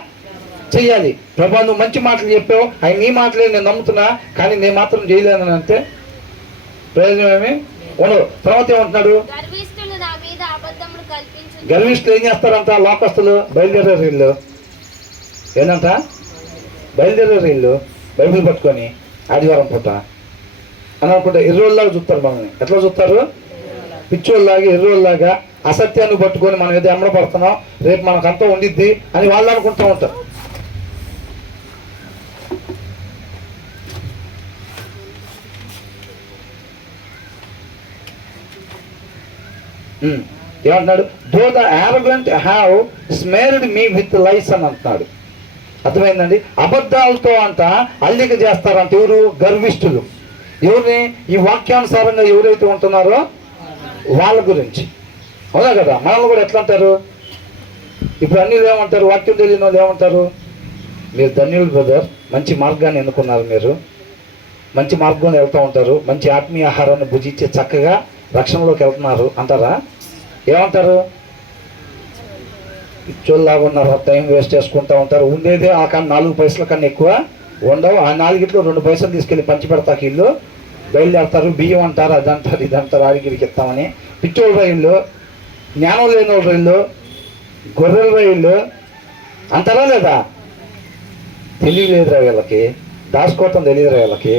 చెయ్యాలి. ప్రభా నువ్వు మంచి మాటలు చెప్పావు, ఆయన నీ మాటలే నేను నమ్ముతున్నా, కానీ నేను మాత్రం చేయలేను అంటే ప్రయోజనం ఏమి ఉండదు. తర్వాత ఏమంటున్నాడు? గర్విష్ఠులు ఏం చేస్తారంట? లోకస్తులు బయలుదేరారు వీళ్ళు. ఏంటంట? బయలుదేరారు వీళ్ళు బైబిల్ పట్టుకొని ఆదివారం పూట అని అనుకుంటే ఎర్రోళ్ళలాగా చూస్తారు మనల్ని. ఎట్లా చూస్తారు? పిచ్చోళ్ళలాగా, ఎర్రోళ్ళలాగా అసత్యాన్ని పట్టుకొని మనం ఏదో ఎమ్మడపడుతున్నాం, రేపు మనకంతా ఉండిద్ది అని వాళ్ళు అనుకుంటూ ఉంటారు. ఏమంటున్నాడు? Though the arrogant have smeared me with lies అని అంటున్నాడు. అర్థమైందండి? అబద్ధాలతో అంట అల్లిక చేస్తారంట. ఎవరు? గర్విష్ఠులు. ఎవరిని? ఈ వాక్యానుసారంగా ఎవరైతే ఉంటున్నారో వాళ్ళ గురించి. అవునా కదా? మనల్ని కూడా ఎట్లా అంటారు? ఇప్పుడు అన్ని ఏమంటారు? వాక్యం తెలియని వాళ్ళు ఏమంటారు? మీరు ధన్యులు బ్రదర్, మంచి మార్గాన్ని ఎన్నుకున్నారు, మీరు మంచి మార్గంలో వెళ్తూ ఉంటారు, మంచి ఆత్మీయ ఆహారాన్ని భుజించి చక్కగా రక్షణలోకి వెళ్తున్నారు అంటారా? ఏమంటారు? పిచ్చోళ్ళలాగా ఉన్నారు, టైం వేస్ట్ చేసుకుంటూ ఉంటారు, ఉండేదే ఆ కానీ 4 పైసల కన్నా ఎక్కువ ఉండవు, ఆ 4గిట్లో 2 పైసలు తీసుకెళ్ళి పంచి పెడతాకి ఇల్లు బయలుదేరతారు. బియ్యం అంటారు, అదంటారు, ఇదంటారు, ఆడికి ఇస్తామని. పిచ్చోళ్ళ రైళ్ళు, జ్ఞానం లేని వాళ్ళ రైళ్ళు, గొర్రెల రైళ్ళు అంటారా లేదా? తెలియలేదురా వీళ్ళకి, దాచుకోవటం తెలియదురా వీళ్ళకి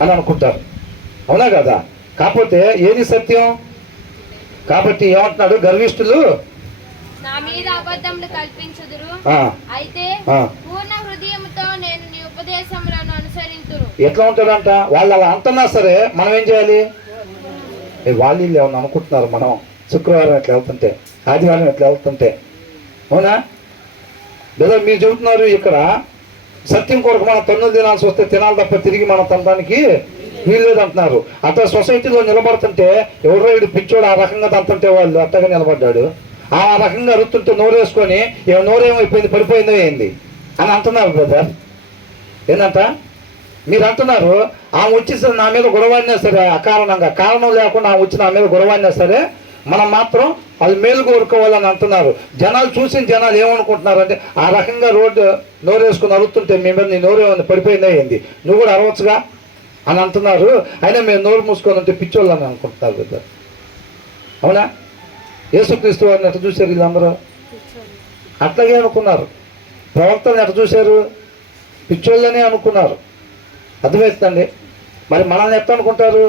అని అనుకుంటారు. అవునా కదా? కాకపోతే ఏది సత్యం? కాబట్టి ఏమంటున్నాడు? గర్విష్ఠులు నా మీద అబద్ధములు కల్పించుదురు, అయితే పూర్ణ హృదయముతో నేను నీ ఉపదేశములను అనుసరింతును. ఎట్లా ఉంటాడంట? వాళ్ళు అలా అంటున్నా సరే మనం ఏం చేయాలి? వాళ్ళు ఏమన్నా అనుకుంటున్నారు మనం శుక్రవారం ఎట్లా వెళ్తుంటే, ఆదివారం ఎట్లా వెళ్తుంటే, అవునా? లేదా మీరు చెబుతున్నారు ఇక్కడ సత్యం కొరకు మనం తన్నులు తినాల్సి వస్తే తినాలి తప్ప తిరిగి మనం తినడానికి వీల్లేదు అంటున్నారు. అట్లా సొసైటీలో నిలబడుతుంటే ఎవరో వీడు పిచ్చోడు ఆ రకంగా తంతుంటే వాళ్ళు అట్టగా నిలబడ్డాడు, ఆ రకంగా అరుతుంటే నోరేసుకొని నోరేమైపోయింది, పడిపోయిందో ఏంది అని అంటున్నారు బ్రదర్. ఏంటంట? మీరు అంటున్నారు ఆమె వచ్చి నా మీద గొడవడినా సరే, అకారణంగా కారణం లేకుండా ఆమె వచ్చి నా మీద గొడవడినా సరే మనం మాత్రం అది మేలు కోరుకోవాలని అంటున్నారు. జనాలు చూసిన జనాలు ఏమనుకుంటున్నారు అంటే ఆ రకంగా రోడ్డు నోరేసుకుని అరుతుంటే మీ మీద నీ నోరేమైంది, పడిపోయిందా ఏంది, నువ్వు కూడా అరవచ్చుగా అని అంటున్నారు. అయినా మేము నోరు మూసుకొని ఉంటే పిచ్చోళ్ళు అని అనుకుంటున్నారు కదా. అవునా? యేసుక్రీస్తు వారిని ఎట్లా చూశారు వీళ్ళందరూ? అట్లాగే అనుకున్నారు. ప్రవక్తలను ఎట్లా చూశారు? పిచ్చోళ్ళనే అనుకున్నారు. అర్థమవుతుందండి? మరి మనల్ని ఎట్లా అనుకుంటారు?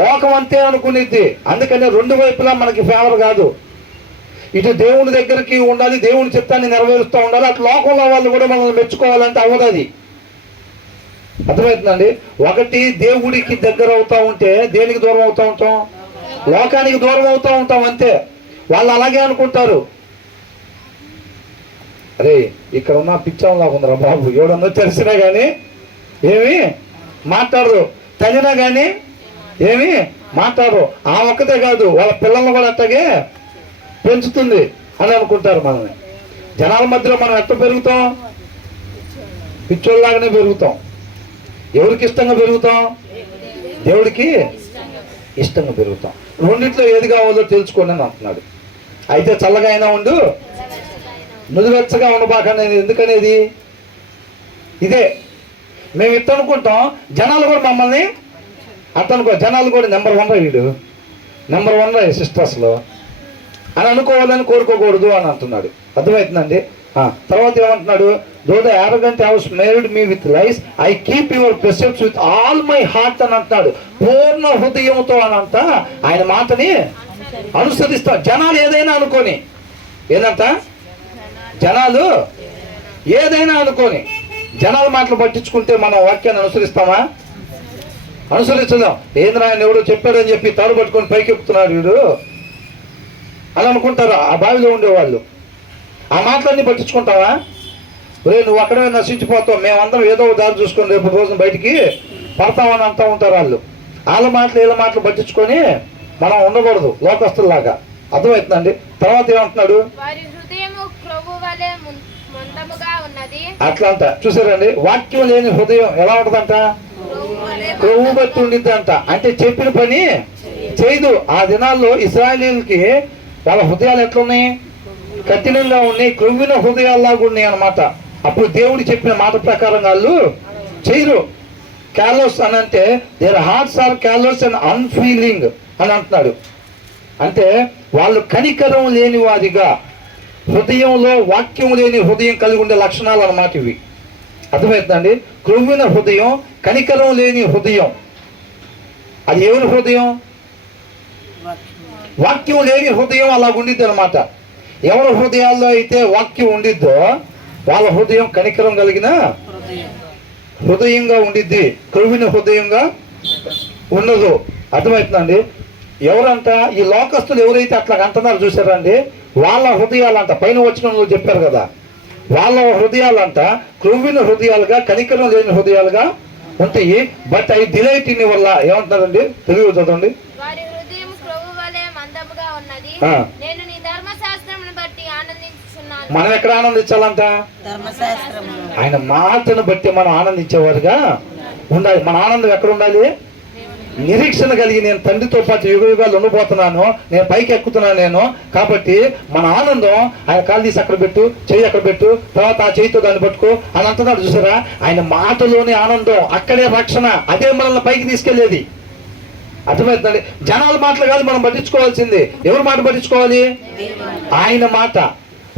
లోకం అంతే అనుకునేది. అందుకని 2 వైపులా మనకి ఫేవర్ కాదు. ఇటు దేవుని దగ్గరికి ఉండాలి, దేవుని చిత్తాన్ని నెరవేరుస్తూ ఉండాలి, అటు లోకంలో వాళ్ళు కూడా మనల్ని మెచ్చుకోవాలంటే అవ్వదు. అది అర్థమవుతుందండి? ఒకటి దేవుడికి దగ్గర అవుతూ ఉంటే దేనికి దూరం అవుతూ ఉంటాం? లోకానికి దూరం అవుతూ ఉంటాం అంతే. వాళ్ళు అలాగే అనుకుంటారు. అరే ఇక్కడ ఉన్న పిచ్చంలాగా ఉందిరా బాబు, ఎవడన్నా తెలిసినా కానీ ఏమి మాట్లాడరు, తగినా కానీ ఏమి మాట్లాడరు. ఆ ఒక్కతే కాదు, వాళ్ళ పిల్లల్ని కూడా అట్టగే పెంచుతుంది అని అనుకుంటారు. మనల్ని జనాల మధ్యలో మనం ఎట్లా పెరుగుతాం? పిచ్చోళ్ళలాగానే పెరుగుతాం. ఎవరికి ఇష్టంగా పెరుగుతాం? దేవుడికి ఇష్టంగా పెరుగుతాం. రెండిట్లో ఏది కావాలో తెలుసుకోండి అని అంటున్నాడు. అయితే చల్లగా అయినా ఉండు, నుదివెచ్చగా ఉండబాకనేది ఎందుకనేది ఇదే. మేము ఇట్ట అనుకుంటాం, జనాలు కూడా మమ్మల్ని అట్టనుకో, జనాలు కూడా నెంబర్ 1 రా వీడు, నెంబర్ 1 రా సిస్టర్స్లో అని అనుకోవాలని కోరుకోకూడదు అని అంటున్నాడు. అర్థమవుతుందండి? తర్వాత ఏమంటున్నాడు, though the arrogant house made me with lies I keep your precepts with all my heart అని అంటున్నాడు. పూర్ణ హృదయంతో అనంత ఆయన మాటని అనుసరిస్తాం. జనాలు ఏదైనా అనుకోని, ఏందంట జనాలు ఏదైనా అనుకోని, జనాల మాటలు పట్టించుకుంటే మనం వాక్యాన్ని అనుసరిస్తామా? అనుసరించదాం. ఏంద్రా ఆయన ఎవడో చెప్పాడని చెప్పి తాడు పట్టుకొని పైకి ఎక్కుతున్నాడు వీడు అని అనుకుంటారు ఆ బావిలో ఉండేవాళ్ళు. ఆ మాటలన్నీ పట్టించుకుంటావా? నువ్వు అక్కడే నశించిపోతావు, మేమందరం ఏదో దారి చూసుకొని రేపు రోజున బయటికి పడతామని అంటూ ఉంటారు వాళ్ళు. వాళ్ళ మాటలు వీళ్ళ మాటలు పట్టించుకొని మనం ఉండకూడదు లోకస్తుల్లాగా. అర్థమవుతుందండి. తర్వాత ఏమంటున్నాడు, అట్లా అంట. చూసారండి, వాక్యం లేని హృదయం ఎలా ఉంటుందంట? క్రొవ్వు బట్టి ఉండిద్దంట. అంటే చెప్పిన పని చేయదు. ఆ దినాల్లో ఇశ్రాయేలీయులకి వాళ్ళ హృదయాలు ఎట్లున్నాయి? కఠినంగా ఉన్నాయి, క్రొవ్విన హృదయాల్లాగా ఉన్నాయి అన్నమాట. అప్పుడు దేవుడు చెప్పిన మాట ప్రకారం వాళ్ళు చేయరు. క్యాలోస్ అని అంటే దేర్ హార్ట్స్ ఆర్ క్యాలోస్ అండ్ అన్ఫీలింగ్ అని అంటున్నాడు. అంటే వాళ్ళు కనికరం లేని వారిగా, హృదయంలో వాక్యం లేని హృదయం కలిగి ఉండే లక్షణాలు అన్నమాట ఇవి. అర్థమవుతుందండి. క్రొవ్విన హృదయం, కనికరం లేని హృదయం, అది ఎవరి హృదయం? వాక్యం లేని హృదయం అలా ఉండిద్ది అనమాట. ఎవరి హృదయాల్లో అయితే వాక్యం ఉండిద్దో వాళ్ళ హృదయం కనికరం కలిగిన హృదయంగా ఉండిద్ది, క్రొవ్విన హృదయంగా ఉండదు. అర్థమవుతుందండి. ఎవరంట? ఈ లోకస్తులు ఎవరైతే అట్లా అంటున్నారో చూసారండి, వాళ్ళ హృదయాలంట పైన వచ్చిన చెప్పారు కదా, వాళ్ళ హృదయాలంట క్రొవ్విన హృదయాలుగా, కనికరం లేని హృదయాలుగా ఉంటాయి. బట్ అవి డిలైట్ ఇన్ వల్ల ఏమంటున్నారండి? తెలుగు చదవండి. మనం ఎక్కడ ఆనందించాలంట? ఆయన మాటను బట్టి మనం ఆనందించేవారుగా ఉండాలి. మన ఆనందం ఎక్కడ ఉండాలి? నిరీక్షణ కలిగి నేను తండ్రితో పాటు యుగ యుగాలు ఉండిపోతున్నాను, నేను పైకి ఎక్కుతున్నాను నేను, కాబట్టి మన ఆనందం ఆయన కాలు తీసి అక్కడ పెట్టు, చెయ్యి అక్కడ పెట్టు, తర్వాత ఆ చేయితో దాన్ని పట్టుకో అని అంటున్నాడు. చూసారా? ఆయన మాటలోని ఆనందం, అక్కడే రక్షణ, అదే మనల్ని పైకి తీసుకెళ్లేది. అర్థమవుతుందండి. జనాల మాటలు కాదు మనం పట్టించుకోవాల్సింది. ఎవరి మాట పట్టించుకోవాలి? ఆయన మాట,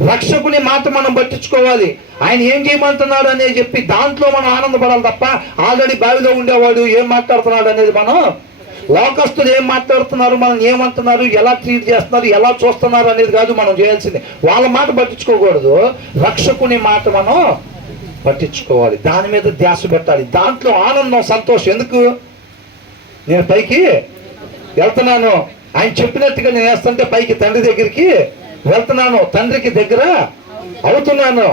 రక్షకుని మాట మనం పట్టించుకోవాలి. ఆయన ఏం చేయమంటున్నాడు అనేది చెప్పి దాంట్లో మనం ఆనందపడాలి తప్ప ఆల్రెడీ బావిలో ఉండేవాడు ఏం మాట్లాడుతున్నాడు అనేది, మనం లోకస్తులు ఏం మాట్లాడుతున్నారు, మనం ఏమంటున్నారు, ఎలా ట్రీట్ చేస్తున్నారు, ఎలా చూస్తున్నారు అనేది కాదు మనం చేయాల్సింది. వాళ్ళ మాట పట్టించుకోకూడదు, రక్షకుని మాట మనం పట్టించుకోవాలి. దాని మీద ధ్యాస పెట్టాలి. దాంట్లో ఆనందం, సంతోషం. ఎందుకు? నేను పైకి వెళ్తున్నాను, ఆయన చెప్పినట్టుగా నేను వేస్తుంటే పైకి తండ్రి దగ్గరికి వెళ్తున్నాను, తండ్రికి దగ్గర అవుతున్నాను,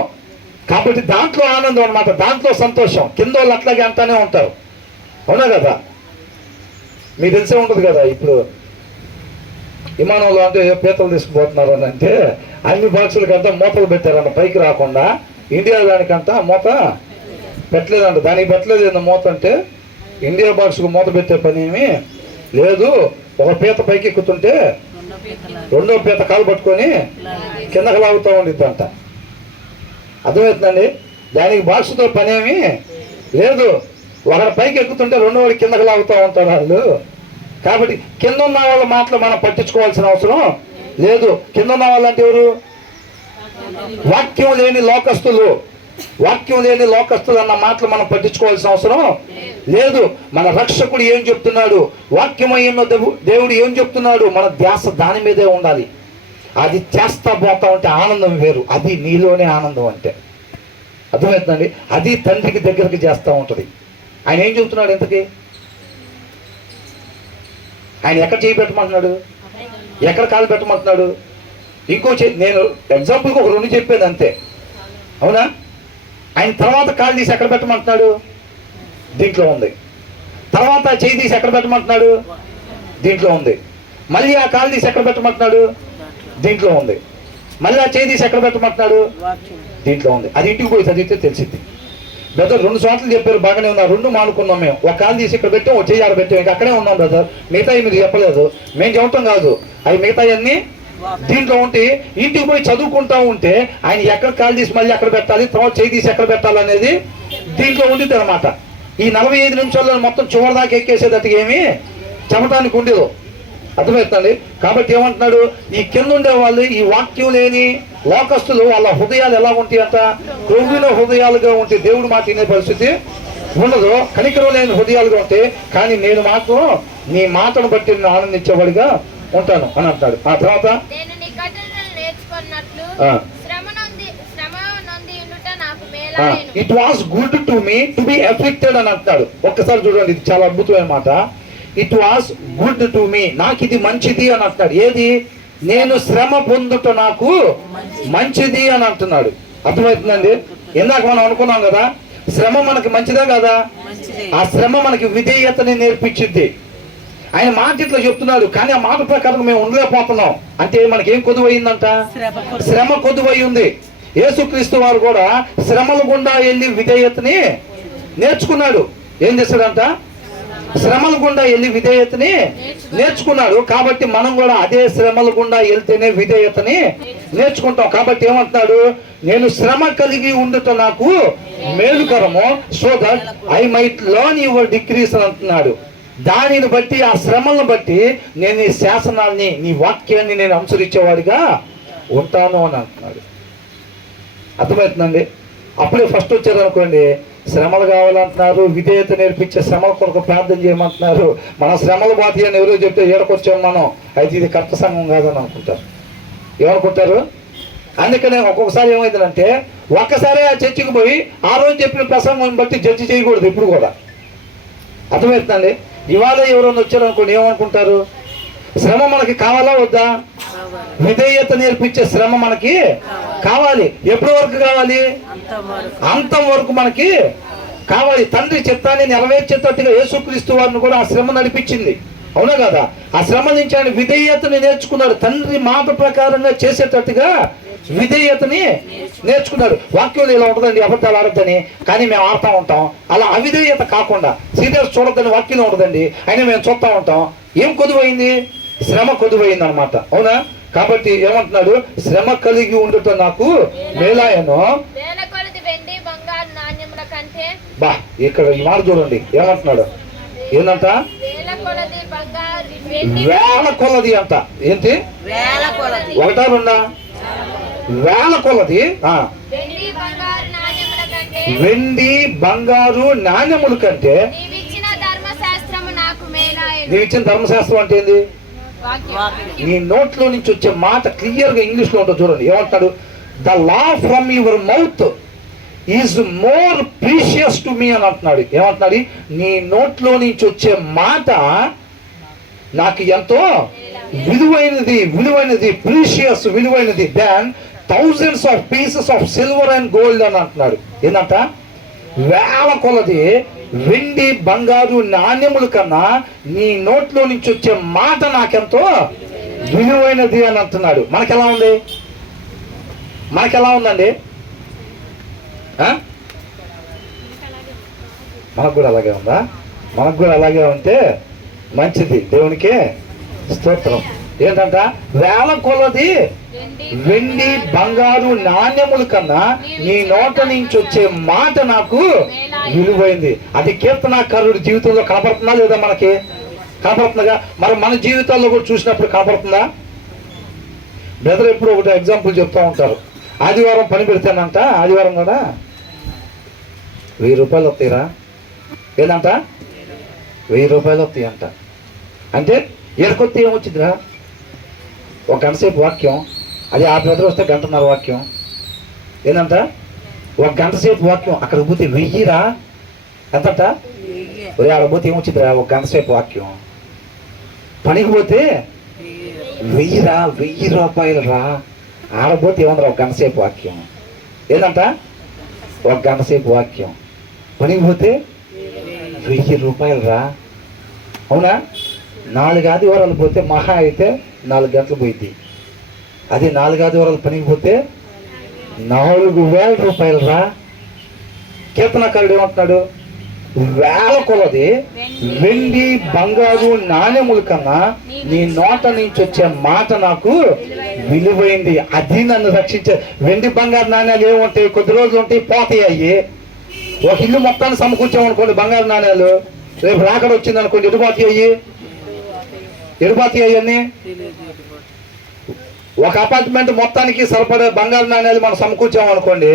కాబట్టి దాంట్లో ఆనందం అన్నమాట, దాంట్లో సంతోషం. కింద వాళ్ళు అట్లాగే అంటానే ఉంటారు, అవునా కదా? మీకు తెలిసే ఉంటుంది కదా, ఇప్పుడు విమానంలో అంటే పీతలు తీసుకుపోతున్నారు అని అంటే అన్ని బాక్సులకంతా మూతలు పెట్టారన్న పైకి రాకుండా. ఇండియా దానికంతా మూత పెట్టలేదంట. దానికి పెట్టలేదు మూత అంటే, ఇండియా బాక్స్కు మూత పెట్టే పని ఏమీ లేదు. ఒక పీత పైకి ఎక్కుతుంటే రెండో పీత కాలు పట్టుకొని కిందకు లాగుతూ ఉండిద్దంట. అర్థమవుతుందండి. దానికి బాక్స్తో పని ఏమీ లేదు. ఒకరి పైకి ఎక్కుతుంటే రెండో వాడి కిందకు లాగుతూ ఉంటారు వాళ్ళు. కాబట్టి కింద ఉన్న వాళ్ళ మాటలు మనం పట్టించుకోవాల్సిన అవసరం లేదు. కింద ఉన్న వాళ్ళంటే ఎవరు? వాక్యం లేని లోకస్తులు. వాక్యం లేని లోకస్తులు అన్న మాటలు మనం పట్టించుకోవాల్సిన అవసరం లేదు. మన రక్షకుడు ఏం చెప్తున్నాడు, వాక్యమైన దేవుడు ఏం చెప్తున్నాడు, మన ధ్యాస దాని మీదే ఉండాలి. అది చేస్తా పోతా ఉంటే ఆనందం వేరు. అది నీలోనే ఆనందం అంటే. అర్థమవుతుందండి. అది తండ్రికి దగ్గరికి చేస్తూ ఉంటుంది. ఆయన ఏం చెబుతున్నాడు ఇంతకీ? ఆయన ఎక్కడ చేయి పెట్టమంటున్నాడు, ఎక్కడ కాలు పెట్టమంటున్నాడు? ఇంకో నేను ఎగ్జాంపుల్కి ఒక రెండు చెప్పేది అంతే, అవునా? ఆయన తర్వాత కాలు తీసి ఎక్కడ పెట్టమంటున్నాడు? దీంట్లో ఉంది. తర్వాత చేయి తీసి ఎక్కడ పెట్టమంటున్నాడు? దీంట్లో ఉంది. మళ్ళీ ఆ కాలు తీసి ఎక్కడ పెట్టమంటున్నాడు? దీంట్లో ఉంది. మళ్ళీ ఆ చేయి తీసి ఎక్కడ పెట్టమంటున్నాడు? దీంట్లో ఉంది. అది ఇంటికి పోయి చదివితే తెలిసింది. బ్రదర్ 2 చోట్ల చెప్పారు, బాగానే ఉన్నారు, 2 మానుకున్నాం మేము. ఒక కాలు తీసి ఇక్కడ పెట్టాం, ఒక చేయి ఆడ పెట్టాం, ఇంకా అక్కడే ఉన్నాం బ్రదర్. మిగతాయి మీరు చెప్పలేదు, మేము చెప్పటం కాదు. అవి మిగతాయి అన్నీ దీంట్లో ఉంటే ఇంటికి పోయి చదువుకుంటా ఉంటే ఆయన ఎక్కడ కాలు తీసి మళ్ళీ ఎక్కడ పెట్టాలి, తర్వాత చేయి తీసి ఎక్కడ పెట్టాలనేది దీంట్లో ఉండిద్ది అనమాట. ఈ 45 నిమిషాల్లో మొత్తం చివరి దాకా ఎక్కేసేదట్టుగా ఏమి చెప్పడానికి ఉండేదు. అర్థమవుతుంది. కాబట్టి ఏమంటున్నాడు, ఈ కింద ఉండే వాళ్ళు, ఈ వాక్యం లేని లోకస్తులు, వాళ్ళ హృదయాలు ఎలా ఉంటాయి అంట, క్రొవ్విన హృదయాలుగా ఉంటే దేవుడు మాట వినే పరిస్థితి ఉండదు. కనికరం లేని హృదయాలుగా ఉంటాయి. కానీ నేను మాత్రం నీ మాటను బట్టి నేను ఆనందించేవాడిగా ఉంటాను అని అంటాడు. ఆ తర్వాత it was good to me to be afflicted అని అంటాడు. ఒక్కసారి చూడండి, ఇది చాలా అద్భుతమైన మాట. It was good to me, నాకు ఇది మంచిది అని అంటున్నాడు. ఏది? నేను శ్రమ పొందుట నాకు మంచిది అని అంటున్నాడు. అర్థమవుతుందండి. ఇందాక మనం అనుకున్నాం కదా, శ్రమ మనకి మంచిదే కదా. ఆ శ్రమ మనకి విధేయతని నేర్పించింది. ఆయన మాట ఇట్లా చెప్తున్నాడు, కానీ ఆ మాట ప్రకారం మేము ఉండలేకపోతున్నాం. అంటే మనకి ఏం కొదువయిందంట? శ్రమ కొదువై ఉంది. యేసుక్రీస్తు వారు కూడా శ్రమల గుండా వెళ్ళి విధేయతని నేర్చుకున్నాడు. ఏం చేశాడంట? శ్రమల గుండా వెళ్ళి విధేయతని నేర్చుకున్నాడు. కాబట్టి మనం కూడా అదే శ్రమల గుండా వెళ్తేనే విధేయతని నేర్చుకుంటాం. కాబట్టి ఏమంటున్నాడు, నేను శ్రమ కలిగి ఉండుట నాకు మేలుకరము, so that I might learn your decrees అని అంటున్నాడు. దానిని బట్టి, ఆ శ్రమలను బట్టి నేను నీ శాసనాల్ని, నీ వాక్యాన్ని నేను అనుసరించేవాడిగా ఉంటాను అని అంటున్నాడు. అర్థమవుతుందండి. అప్పుడే ఫస్ట్ వచ్చారు అనుకోండి, శ్రమలు కావాలంటున్నారు, విధేయత నేర్పించే శ్రమల కొరకు ప్రార్థన చేయమంటున్నారు. మన శ్రమలు బాధి అని ఎవరో చెప్తే ఏడకొచ్చాము మనం, అయితే ఇది కర్త సంఘం కాదని అనుకుంటారు. ఏమనుకుంటారు? అందుకనే ఒక్కొక్కసారి ఏమైందంటే, ఒక్కసారి ఆ చర్చికి పోయి ఆ రోజు చెప్పిన ప్రసంగం బట్టి జడ్జి చేయకూడదు ఇప్పుడు కూడా. అర్థమవుతుందండి. ఇవాళ ఎవరైనా వచ్చారనుకోండి, ఏమనుకుంటారు? శ్రమ మనకి కావాలా వద్దా? విధేయత నేర్పించే శ్రమ మనకి కావాలి. ఎప్పటి వరకు కావాలి? అంతం వరకు మనకి కావాలి. తండ్రి చిత్తాన్ని నెరవేర్చేటట్టుగా యేసుక్రీస్తు వారిని కూడా ఆ శ్రమ నడిపించింది. అవునా కదా? ఆ శ్రమ నుంచి ఆయన విధేయతని నేర్చుకున్నాడు. తండ్రి మాట ప్రకారంగా చేసేటట్టుగా విధేయతని నేర్చుకున్నాడు. వాక్యంలో ఇలా ఉంటుందండి, అబద్ధాలు ఆడద్దని, కానీ మేము ఆడుతూ ఉంటాం. అలా అవిధేయత కాకుండా సీరియస్ చూడద్దని వాక్యంలో ఉంటుందండి, అయినా మేము చూస్తూ ఉంటాం. ఏం కొదువైంది? శ్రమ కొదువైంది అనమాట. అవునా? కాబట్టి ఏమంటున్నాడు, శ్రమ కలిగి ఉండుట నాకు మేలాయను. బా, ఇక్కడ ఈ మాట చూడండి, ఏమంటున్నాడు? ఏందంట? వేల కొలది అంట. ఏంటి? ఒకటా రెండా? వేల కొలది. వెండి బంగారు నాణ్యముల కంటే నీవు ఇచ్చిన ధర్మశాస్త్రం అంటే ఏంది? నీ నోట్లో నుంచి వచ్చే మాట క్లియర్ గా ఇంగ్లీష్ లో ఉంటుంది చూడండి. ఏమంటాడు? The law from your mouth is more precious to me అని అంటున్నాడు. ఏమంటున్నాడు? నీ నోట్లో నుంచి వచ్చే మాట నాకు ఎంతో విలువైనది, ప్రీషియస్, విలువైనది than thousands of pieces of silver and gold అని అంటున్నాడు. ఏంటంట? వేల కొలది వెండి బంగారు నాణ్యముల కన్నా నీ నోట్లో నుంచి వచ్చే మాట నాకెంతో విలువైనది అని అంటున్నాడు. మనకెలా ఉంది? మనకెలా ఉందండి? మనకు కూడా అలాగే ఉందా? మనకు కూడా అలాగే ఉంటే మంచిది. దేవునికే స్తోత్రం. ఏంటంట? వేల కొలది వెండి బంగారు నాణ్యముల కన్నా నీ నోట నుంచి వచ్చే మాట నాకు విలువైంది. అది కీర్తనాకారుడి జీవితంలో కనపడుతుందా లేదా? మనకి కనపడుతుందిగా. మరి మన జీవితాల్లో కూడా చూసినప్పుడు కనపడుతుందా? బ్రదర్ ఎప్పుడు ఒకటి ఎగ్జాంపుల్ చెప్తూ ఉంటారు. ఆదివారం పని పెడతానంట, ఆదివారం కూడా 1000 రూపాయలు వస్తాయిరా. ఏంటంట? 1000 రూపాయలు వస్తాయి అంట. అంటే ఎక్కడికొస్తే ఏమొచ్చిందిరా? ఒక గంట సేపు వాక్యం, అదే ఆ బ్రదర్ వస్తే 1.5 గంట వాక్యం. ఏంటంట? 1 గంట సేపు వాక్యం. అక్కడికి పోతే 1000రా. ఎంతట? ఒరే అక్కడ పోతే ఏమొచ్చిందిరా? 1 గంట సేపు వాక్యం. పనికి పోతే 1000రా, 1000 రూపాయలు రా. ఆడపోతే ఏముందిరా? 1 గంట సేపు వాక్యం. ఏంటంట? 1 గంట సేపు వాక్యం. పనికి పోతే 1000 రూపాయలు రా. అవునా? 4 ఆదివారాలు పోతే మహా అయితే 4 గంటలు పోయింది. అది 4 ఆదివారాలు పనికి పోతే 4000 రూపాయలు రా. కీర్తనకారుడు ఏమంటున్నాడు? వేల కొలది వెండి బంగారు నాణ్యముల కన్నా నీ నోట నుంచి వచ్చే మాట నాకు విలువైంది. అది నన్ను రక్షించే. వెండి బంగారు నాణ్యాలు ఏముంటాయి? కొద్ది రోజులు ఉంటాయి, పోతాయి. అయ్యి ఒక ఇల్లు మొత్తాన్ని సమకూర్చామనుకోండి, బంగారు నాణ్యాలు రేపు రాకడ వచ్చింది అనుకోండి, ఎటు పోతాయి? అయ్యి ఎడిపోతాయి అవన్నీ. ఒక అపార్ట్మెంట్ మొత్తానికి సరిపడే బంగారు నాణ్యాలు మనం సమకూర్చామనుకోండి,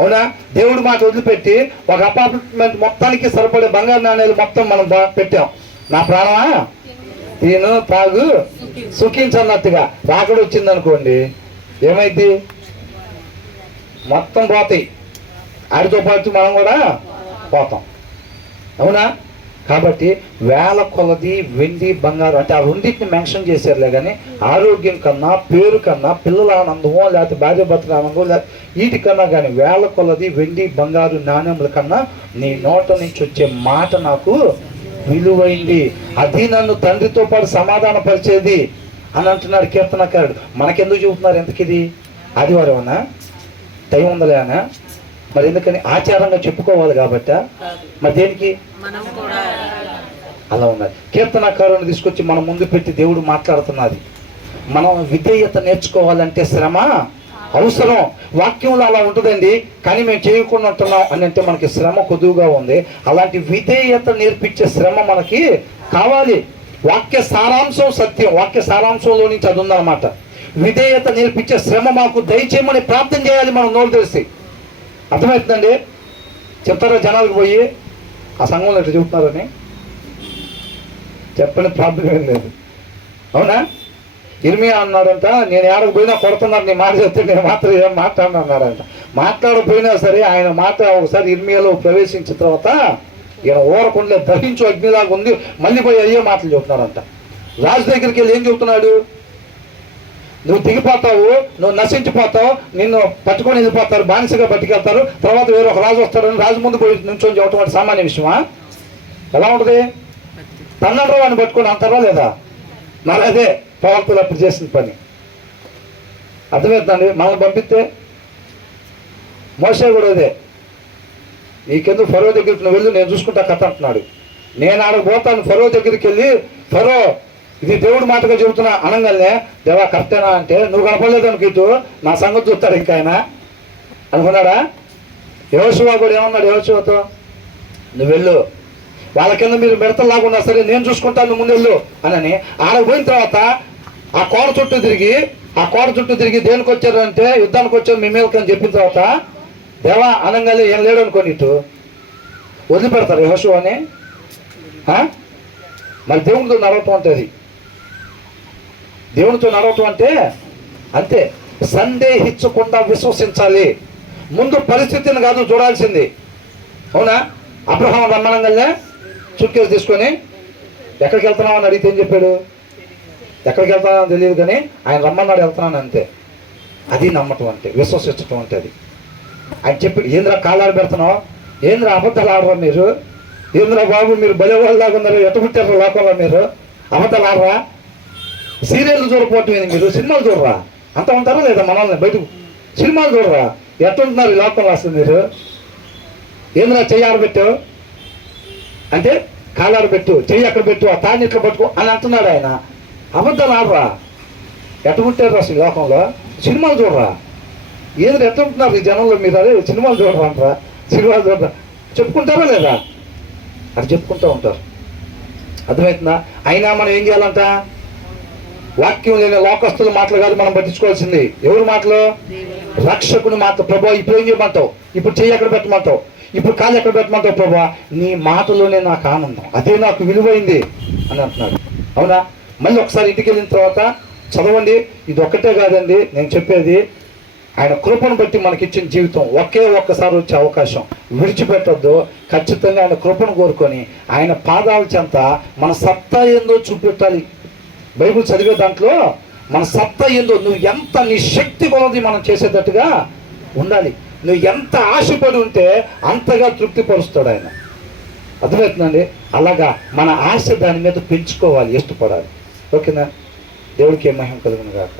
అవునా, దేవుడి మాట వదిలిపెట్టి ఒక అపార్ట్మెంట్ మొత్తానికి సరిపడే బంగారు నాణ్యాలు మొత్తం మనం పెట్టాం. నా ప్రాణమా తిను తాగు సుఖించన్నట్టుగా రాకడ వచ్చిందనుకోండి, ఏమైంది? మొత్తం పోతాయి, ఆడితో పాటు మనం కూడా పోతాం, అవునా. కాబట్టి వేల కొలది వెండి బంగారు, అంటే ఆ రెండింటిని మెన్షన్ చేశారులే కానీ ఆరోగ్యం కన్నా, పేరు కన్నా, పిల్లల ఆనందమో లేకపోతే భార్య భర్తల ఆనందమో లేకపోతే వీటికన్నా కానీ వేల కొలది వెండి బంగారు నాణ్యముల కన్నా నీ నోట నుంచి వచ్చే మాట నాకు విలువైంది, అది నన్ను తండ్రితో పాటు సమాధానపరిచేది అని అంటున్నాడు కీర్తనకారుడు. మనకెందుకు చెబుతున్నారు ఎంతకిది? ఆదివారం అన్నా, టైం ఉందలే అన్నా, మరి ఎందుకని? ఆచారంగా చెప్పుకోవాలి కాబట్టి. మరి దేనికి? అలా ఉన్నది. కీర్తనకారుని తీసుకొచ్చి మనం ముందు పెట్టి దేవుడు మాట్లాడుతున్నది. మనం విధేయత నేర్చుకోవాలంటే శ్రమ అవసరం. వాక్యంలో అలా ఉంటుందండి, కానీ మేము చేయకుండా ఉంటున్నాం అని అంటే మనకి శ్రమ కొద్దుగా ఉంది. అలాంటి విధేయత నేర్పించే శ్రమ మనకి కావాలి. వాక్య సారాంశం సత్యం, వాక్య సారాంశంలో నుంచి అది ఉందన్నమాట. విధేయత నేర్పించే శ్రమ మాకు దయచేయమని ప్రార్థన చేయాలి మనం నోరు తెలిసి. అర్థమవుతుందండి? చెప్తారా జనాలకు పోయి ఆ సంఘంలో ఎట్లా చెబుతున్నారని? చెప్పని ప్రాబ్లం ఏం లేదు, అవునా. ఇర్మియా అన్నాడంట, నేను ఏడకు పోయినా కొడుతున్నారు నీ మాట చెప్తే నేను మాత్రం ఏం మాట్లాడినాడంట. మాట్లాడకపోయినా సరే ఆయన మాట ఒకసారి ఇర్మియాలో ప్రవేశించిన తర్వాత ఈయన ఊరకుండా దహించు అగ్నిలాగా ఉంది, మళ్ళీ పోయి అయ్యే మాటలు చెబుతున్నాడంట. రాజు దగ్గరికి వెళ్ళి ఏం చెబుతున్నాడు? నువ్వు దిగిపోతావు, నువ్వు నశించిపోతావు, నిన్ను పట్టుకొని వెళ్ళిపోతారు, బానిసగా పట్టుకెళ్తారు, తర్వాత వేరే ఒక రాజు వస్తాడని రాజు ముందు పోయి నుంచొని చెప్పడం అంటే సామాన్య విషయమా? ఎలా ఉంటుంది? తన్నడరా వాడిని పట్టుకొని అంటారా లేదా? మరి అదే ప్రవక్తలు అప్పుడు చేసిన పని. అర్థమవుతుందండి? మనల్ని పంపిస్తే మోసే కూడా అదే, నీకెందుకు ఫరో దగ్గరికి నువ్వు వెళ్ళు, నేను చూసుకుంటా కథ అంటున్నాడు. నేను ఆడకు పోతాను ఫరో దగ్గరికి వెళ్ళి, ఫరో ఇది దేవుడి మాటగా చెబుతున్నా అనగానే, దేవా కరెక్టేనా అంటే, నువ్వు కనపడలేదు అనుకుంటూ నా సంగతి చూస్తాడు ఇంకా ఆయన అనుకున్నాడా? యెహోషువ కూడా ఏమన్నాడు యెహోషువతో? నువ్వు వెళ్ళు, వాళ్ళ కింద మీరు మిడతల్లాగా ఉన్నా సరే నేను చూసుకుంటాను, నువ్వు ముందు వెళ్ళు అని. ఆడకు పోయిన తర్వాత ఆ కోట చుట్టూ తిరిగి దేనికి వచ్చారు అంటే, యుద్ధానికి వచ్చారు మీ మీదకి అని చెప్పిన తర్వాత, దేవా అనగానే ఏం లేడు అనుకోని ఇటు వదిలిపెడతారు యెహోషువని? మరి దేవునితో నడవటం ఉంటుంది. దేవునితో నడవటం అంటే అంతే, సందేహించకుండా విశ్వసించాలి. ముందు పరిస్థితిని కాదు చూడాల్సింది, అవునా. అబ్రహాం రమ్మనంగానే సూట్కేసు తీసుకొని ఎక్కడికి వెళ్తున్నామని అడిగితే ఏం చెప్పాడు? ఎక్కడికి వెళ్తున్నానని తెలియదు కానీ ఆయన రమ్మన్నాడు, వెళ్తున్నాను అంతే. అది నమ్మటం అంటే, విశ్వసించటం అంటే అది. ఆయన చెప్పాడు, ఏంద్రా కాళ్ళాడు పెడుతున్నావు, ఏంద్రా అబద్ధాలు ఆడరా మీరు, ఏంద్రా బాబు మీరు బలివాళ్ళలాగా ఉన్నారు, ఎట్ట పుట్టారు లోకంలో మీరు, అబద్ధాలు ఆడరా, సీరియల్ చూడకపోవటం ఏంది మీరు, సినిమాలు చూడరా, అంత ఉంటారా లేదా మనల్ని బయటకు, సినిమాలు చూడరా, ఎట్టుంటున్నారు ఈ లోకంలో అసలు మీరు, ఏంద్రా చెయ్యి ఆడబెట్టావు అంటే కాళ్ళాడు పెట్టు, చెయ్యి అక్కడ పెట్టు, ఆ తాన్ని ఇట్లా పట్టుకో అని అంటున్నాడు ఆయన. అబద్ధాలు ఆడరా, ఎట్టుకుంటారు అసలు ఈ లోకంలో, సినిమాలు చూడరా, ఏదో ఎట్టుంటున్నారు ఈ జనంలో మీరు, అదే సినిమాలు చూడరా అంటారా, సినిమాలు చూడరా చెప్పుకుంటారా లేదా? అది చెప్పుకుంటూ ఉంటారు. అర్థమవుతుందా? అయినా మనం ఏం చేయాలంట? వాక్యం లేని లోకస్తుల మాటలు కాదు మనం పట్టించుకోవాల్సింది. ఎవరి మాటలు? రక్షకుని మాటలు. ప్రభా ఇప్పుడు ఏం చేయమంటావు, ఇప్పుడు చెయ్యి ఎక్కడ పెట్టమంటావు, ఇప్పుడు కాలు ఎక్కడ పెట్టమంటావు, ప్రభా నీ మాటలోనే నాకు ఆనందం, అదే నాకు విలువైంది అని అంటున్నాడు, అవునా. మళ్ళీ ఒకసారి ఇంటికి వెళ్ళిన తర్వాత చదవండి, ఇది ఒక్కటే కాదండి నేను చెప్పేది, ఆయన కృపను బట్టి మనకిచ్చిన జీవితం ఒక్కసారి వచ్చే అవకాశం, విడిచిపెట్టొద్దు. ఖచ్చితంగా ఆయన కృపను కోరుకొని ఆయన పాదాల చెంత మన సత్తా ఏందో చూపెట్టాలి. బైబిల్ చదివే దాంట్లో మన సత్తా ఏందో, నువ్వు ఎంత నీ శక్తి కొలది మనం చేసేటట్టుగా ఉండాలి. నువ్వు ఎంత ఆశపడి ఉంటే అంతగా తృప్తిపరుస్తాడు ఆయన. అర్థమవుతుందండి? అలాగా మన ఆశ దాని మీద పెంచుకోవాలి, ఇష్టపడాలి. ఓకేనా? దేవుడికి ఏ మహిమ కలుగును గాక.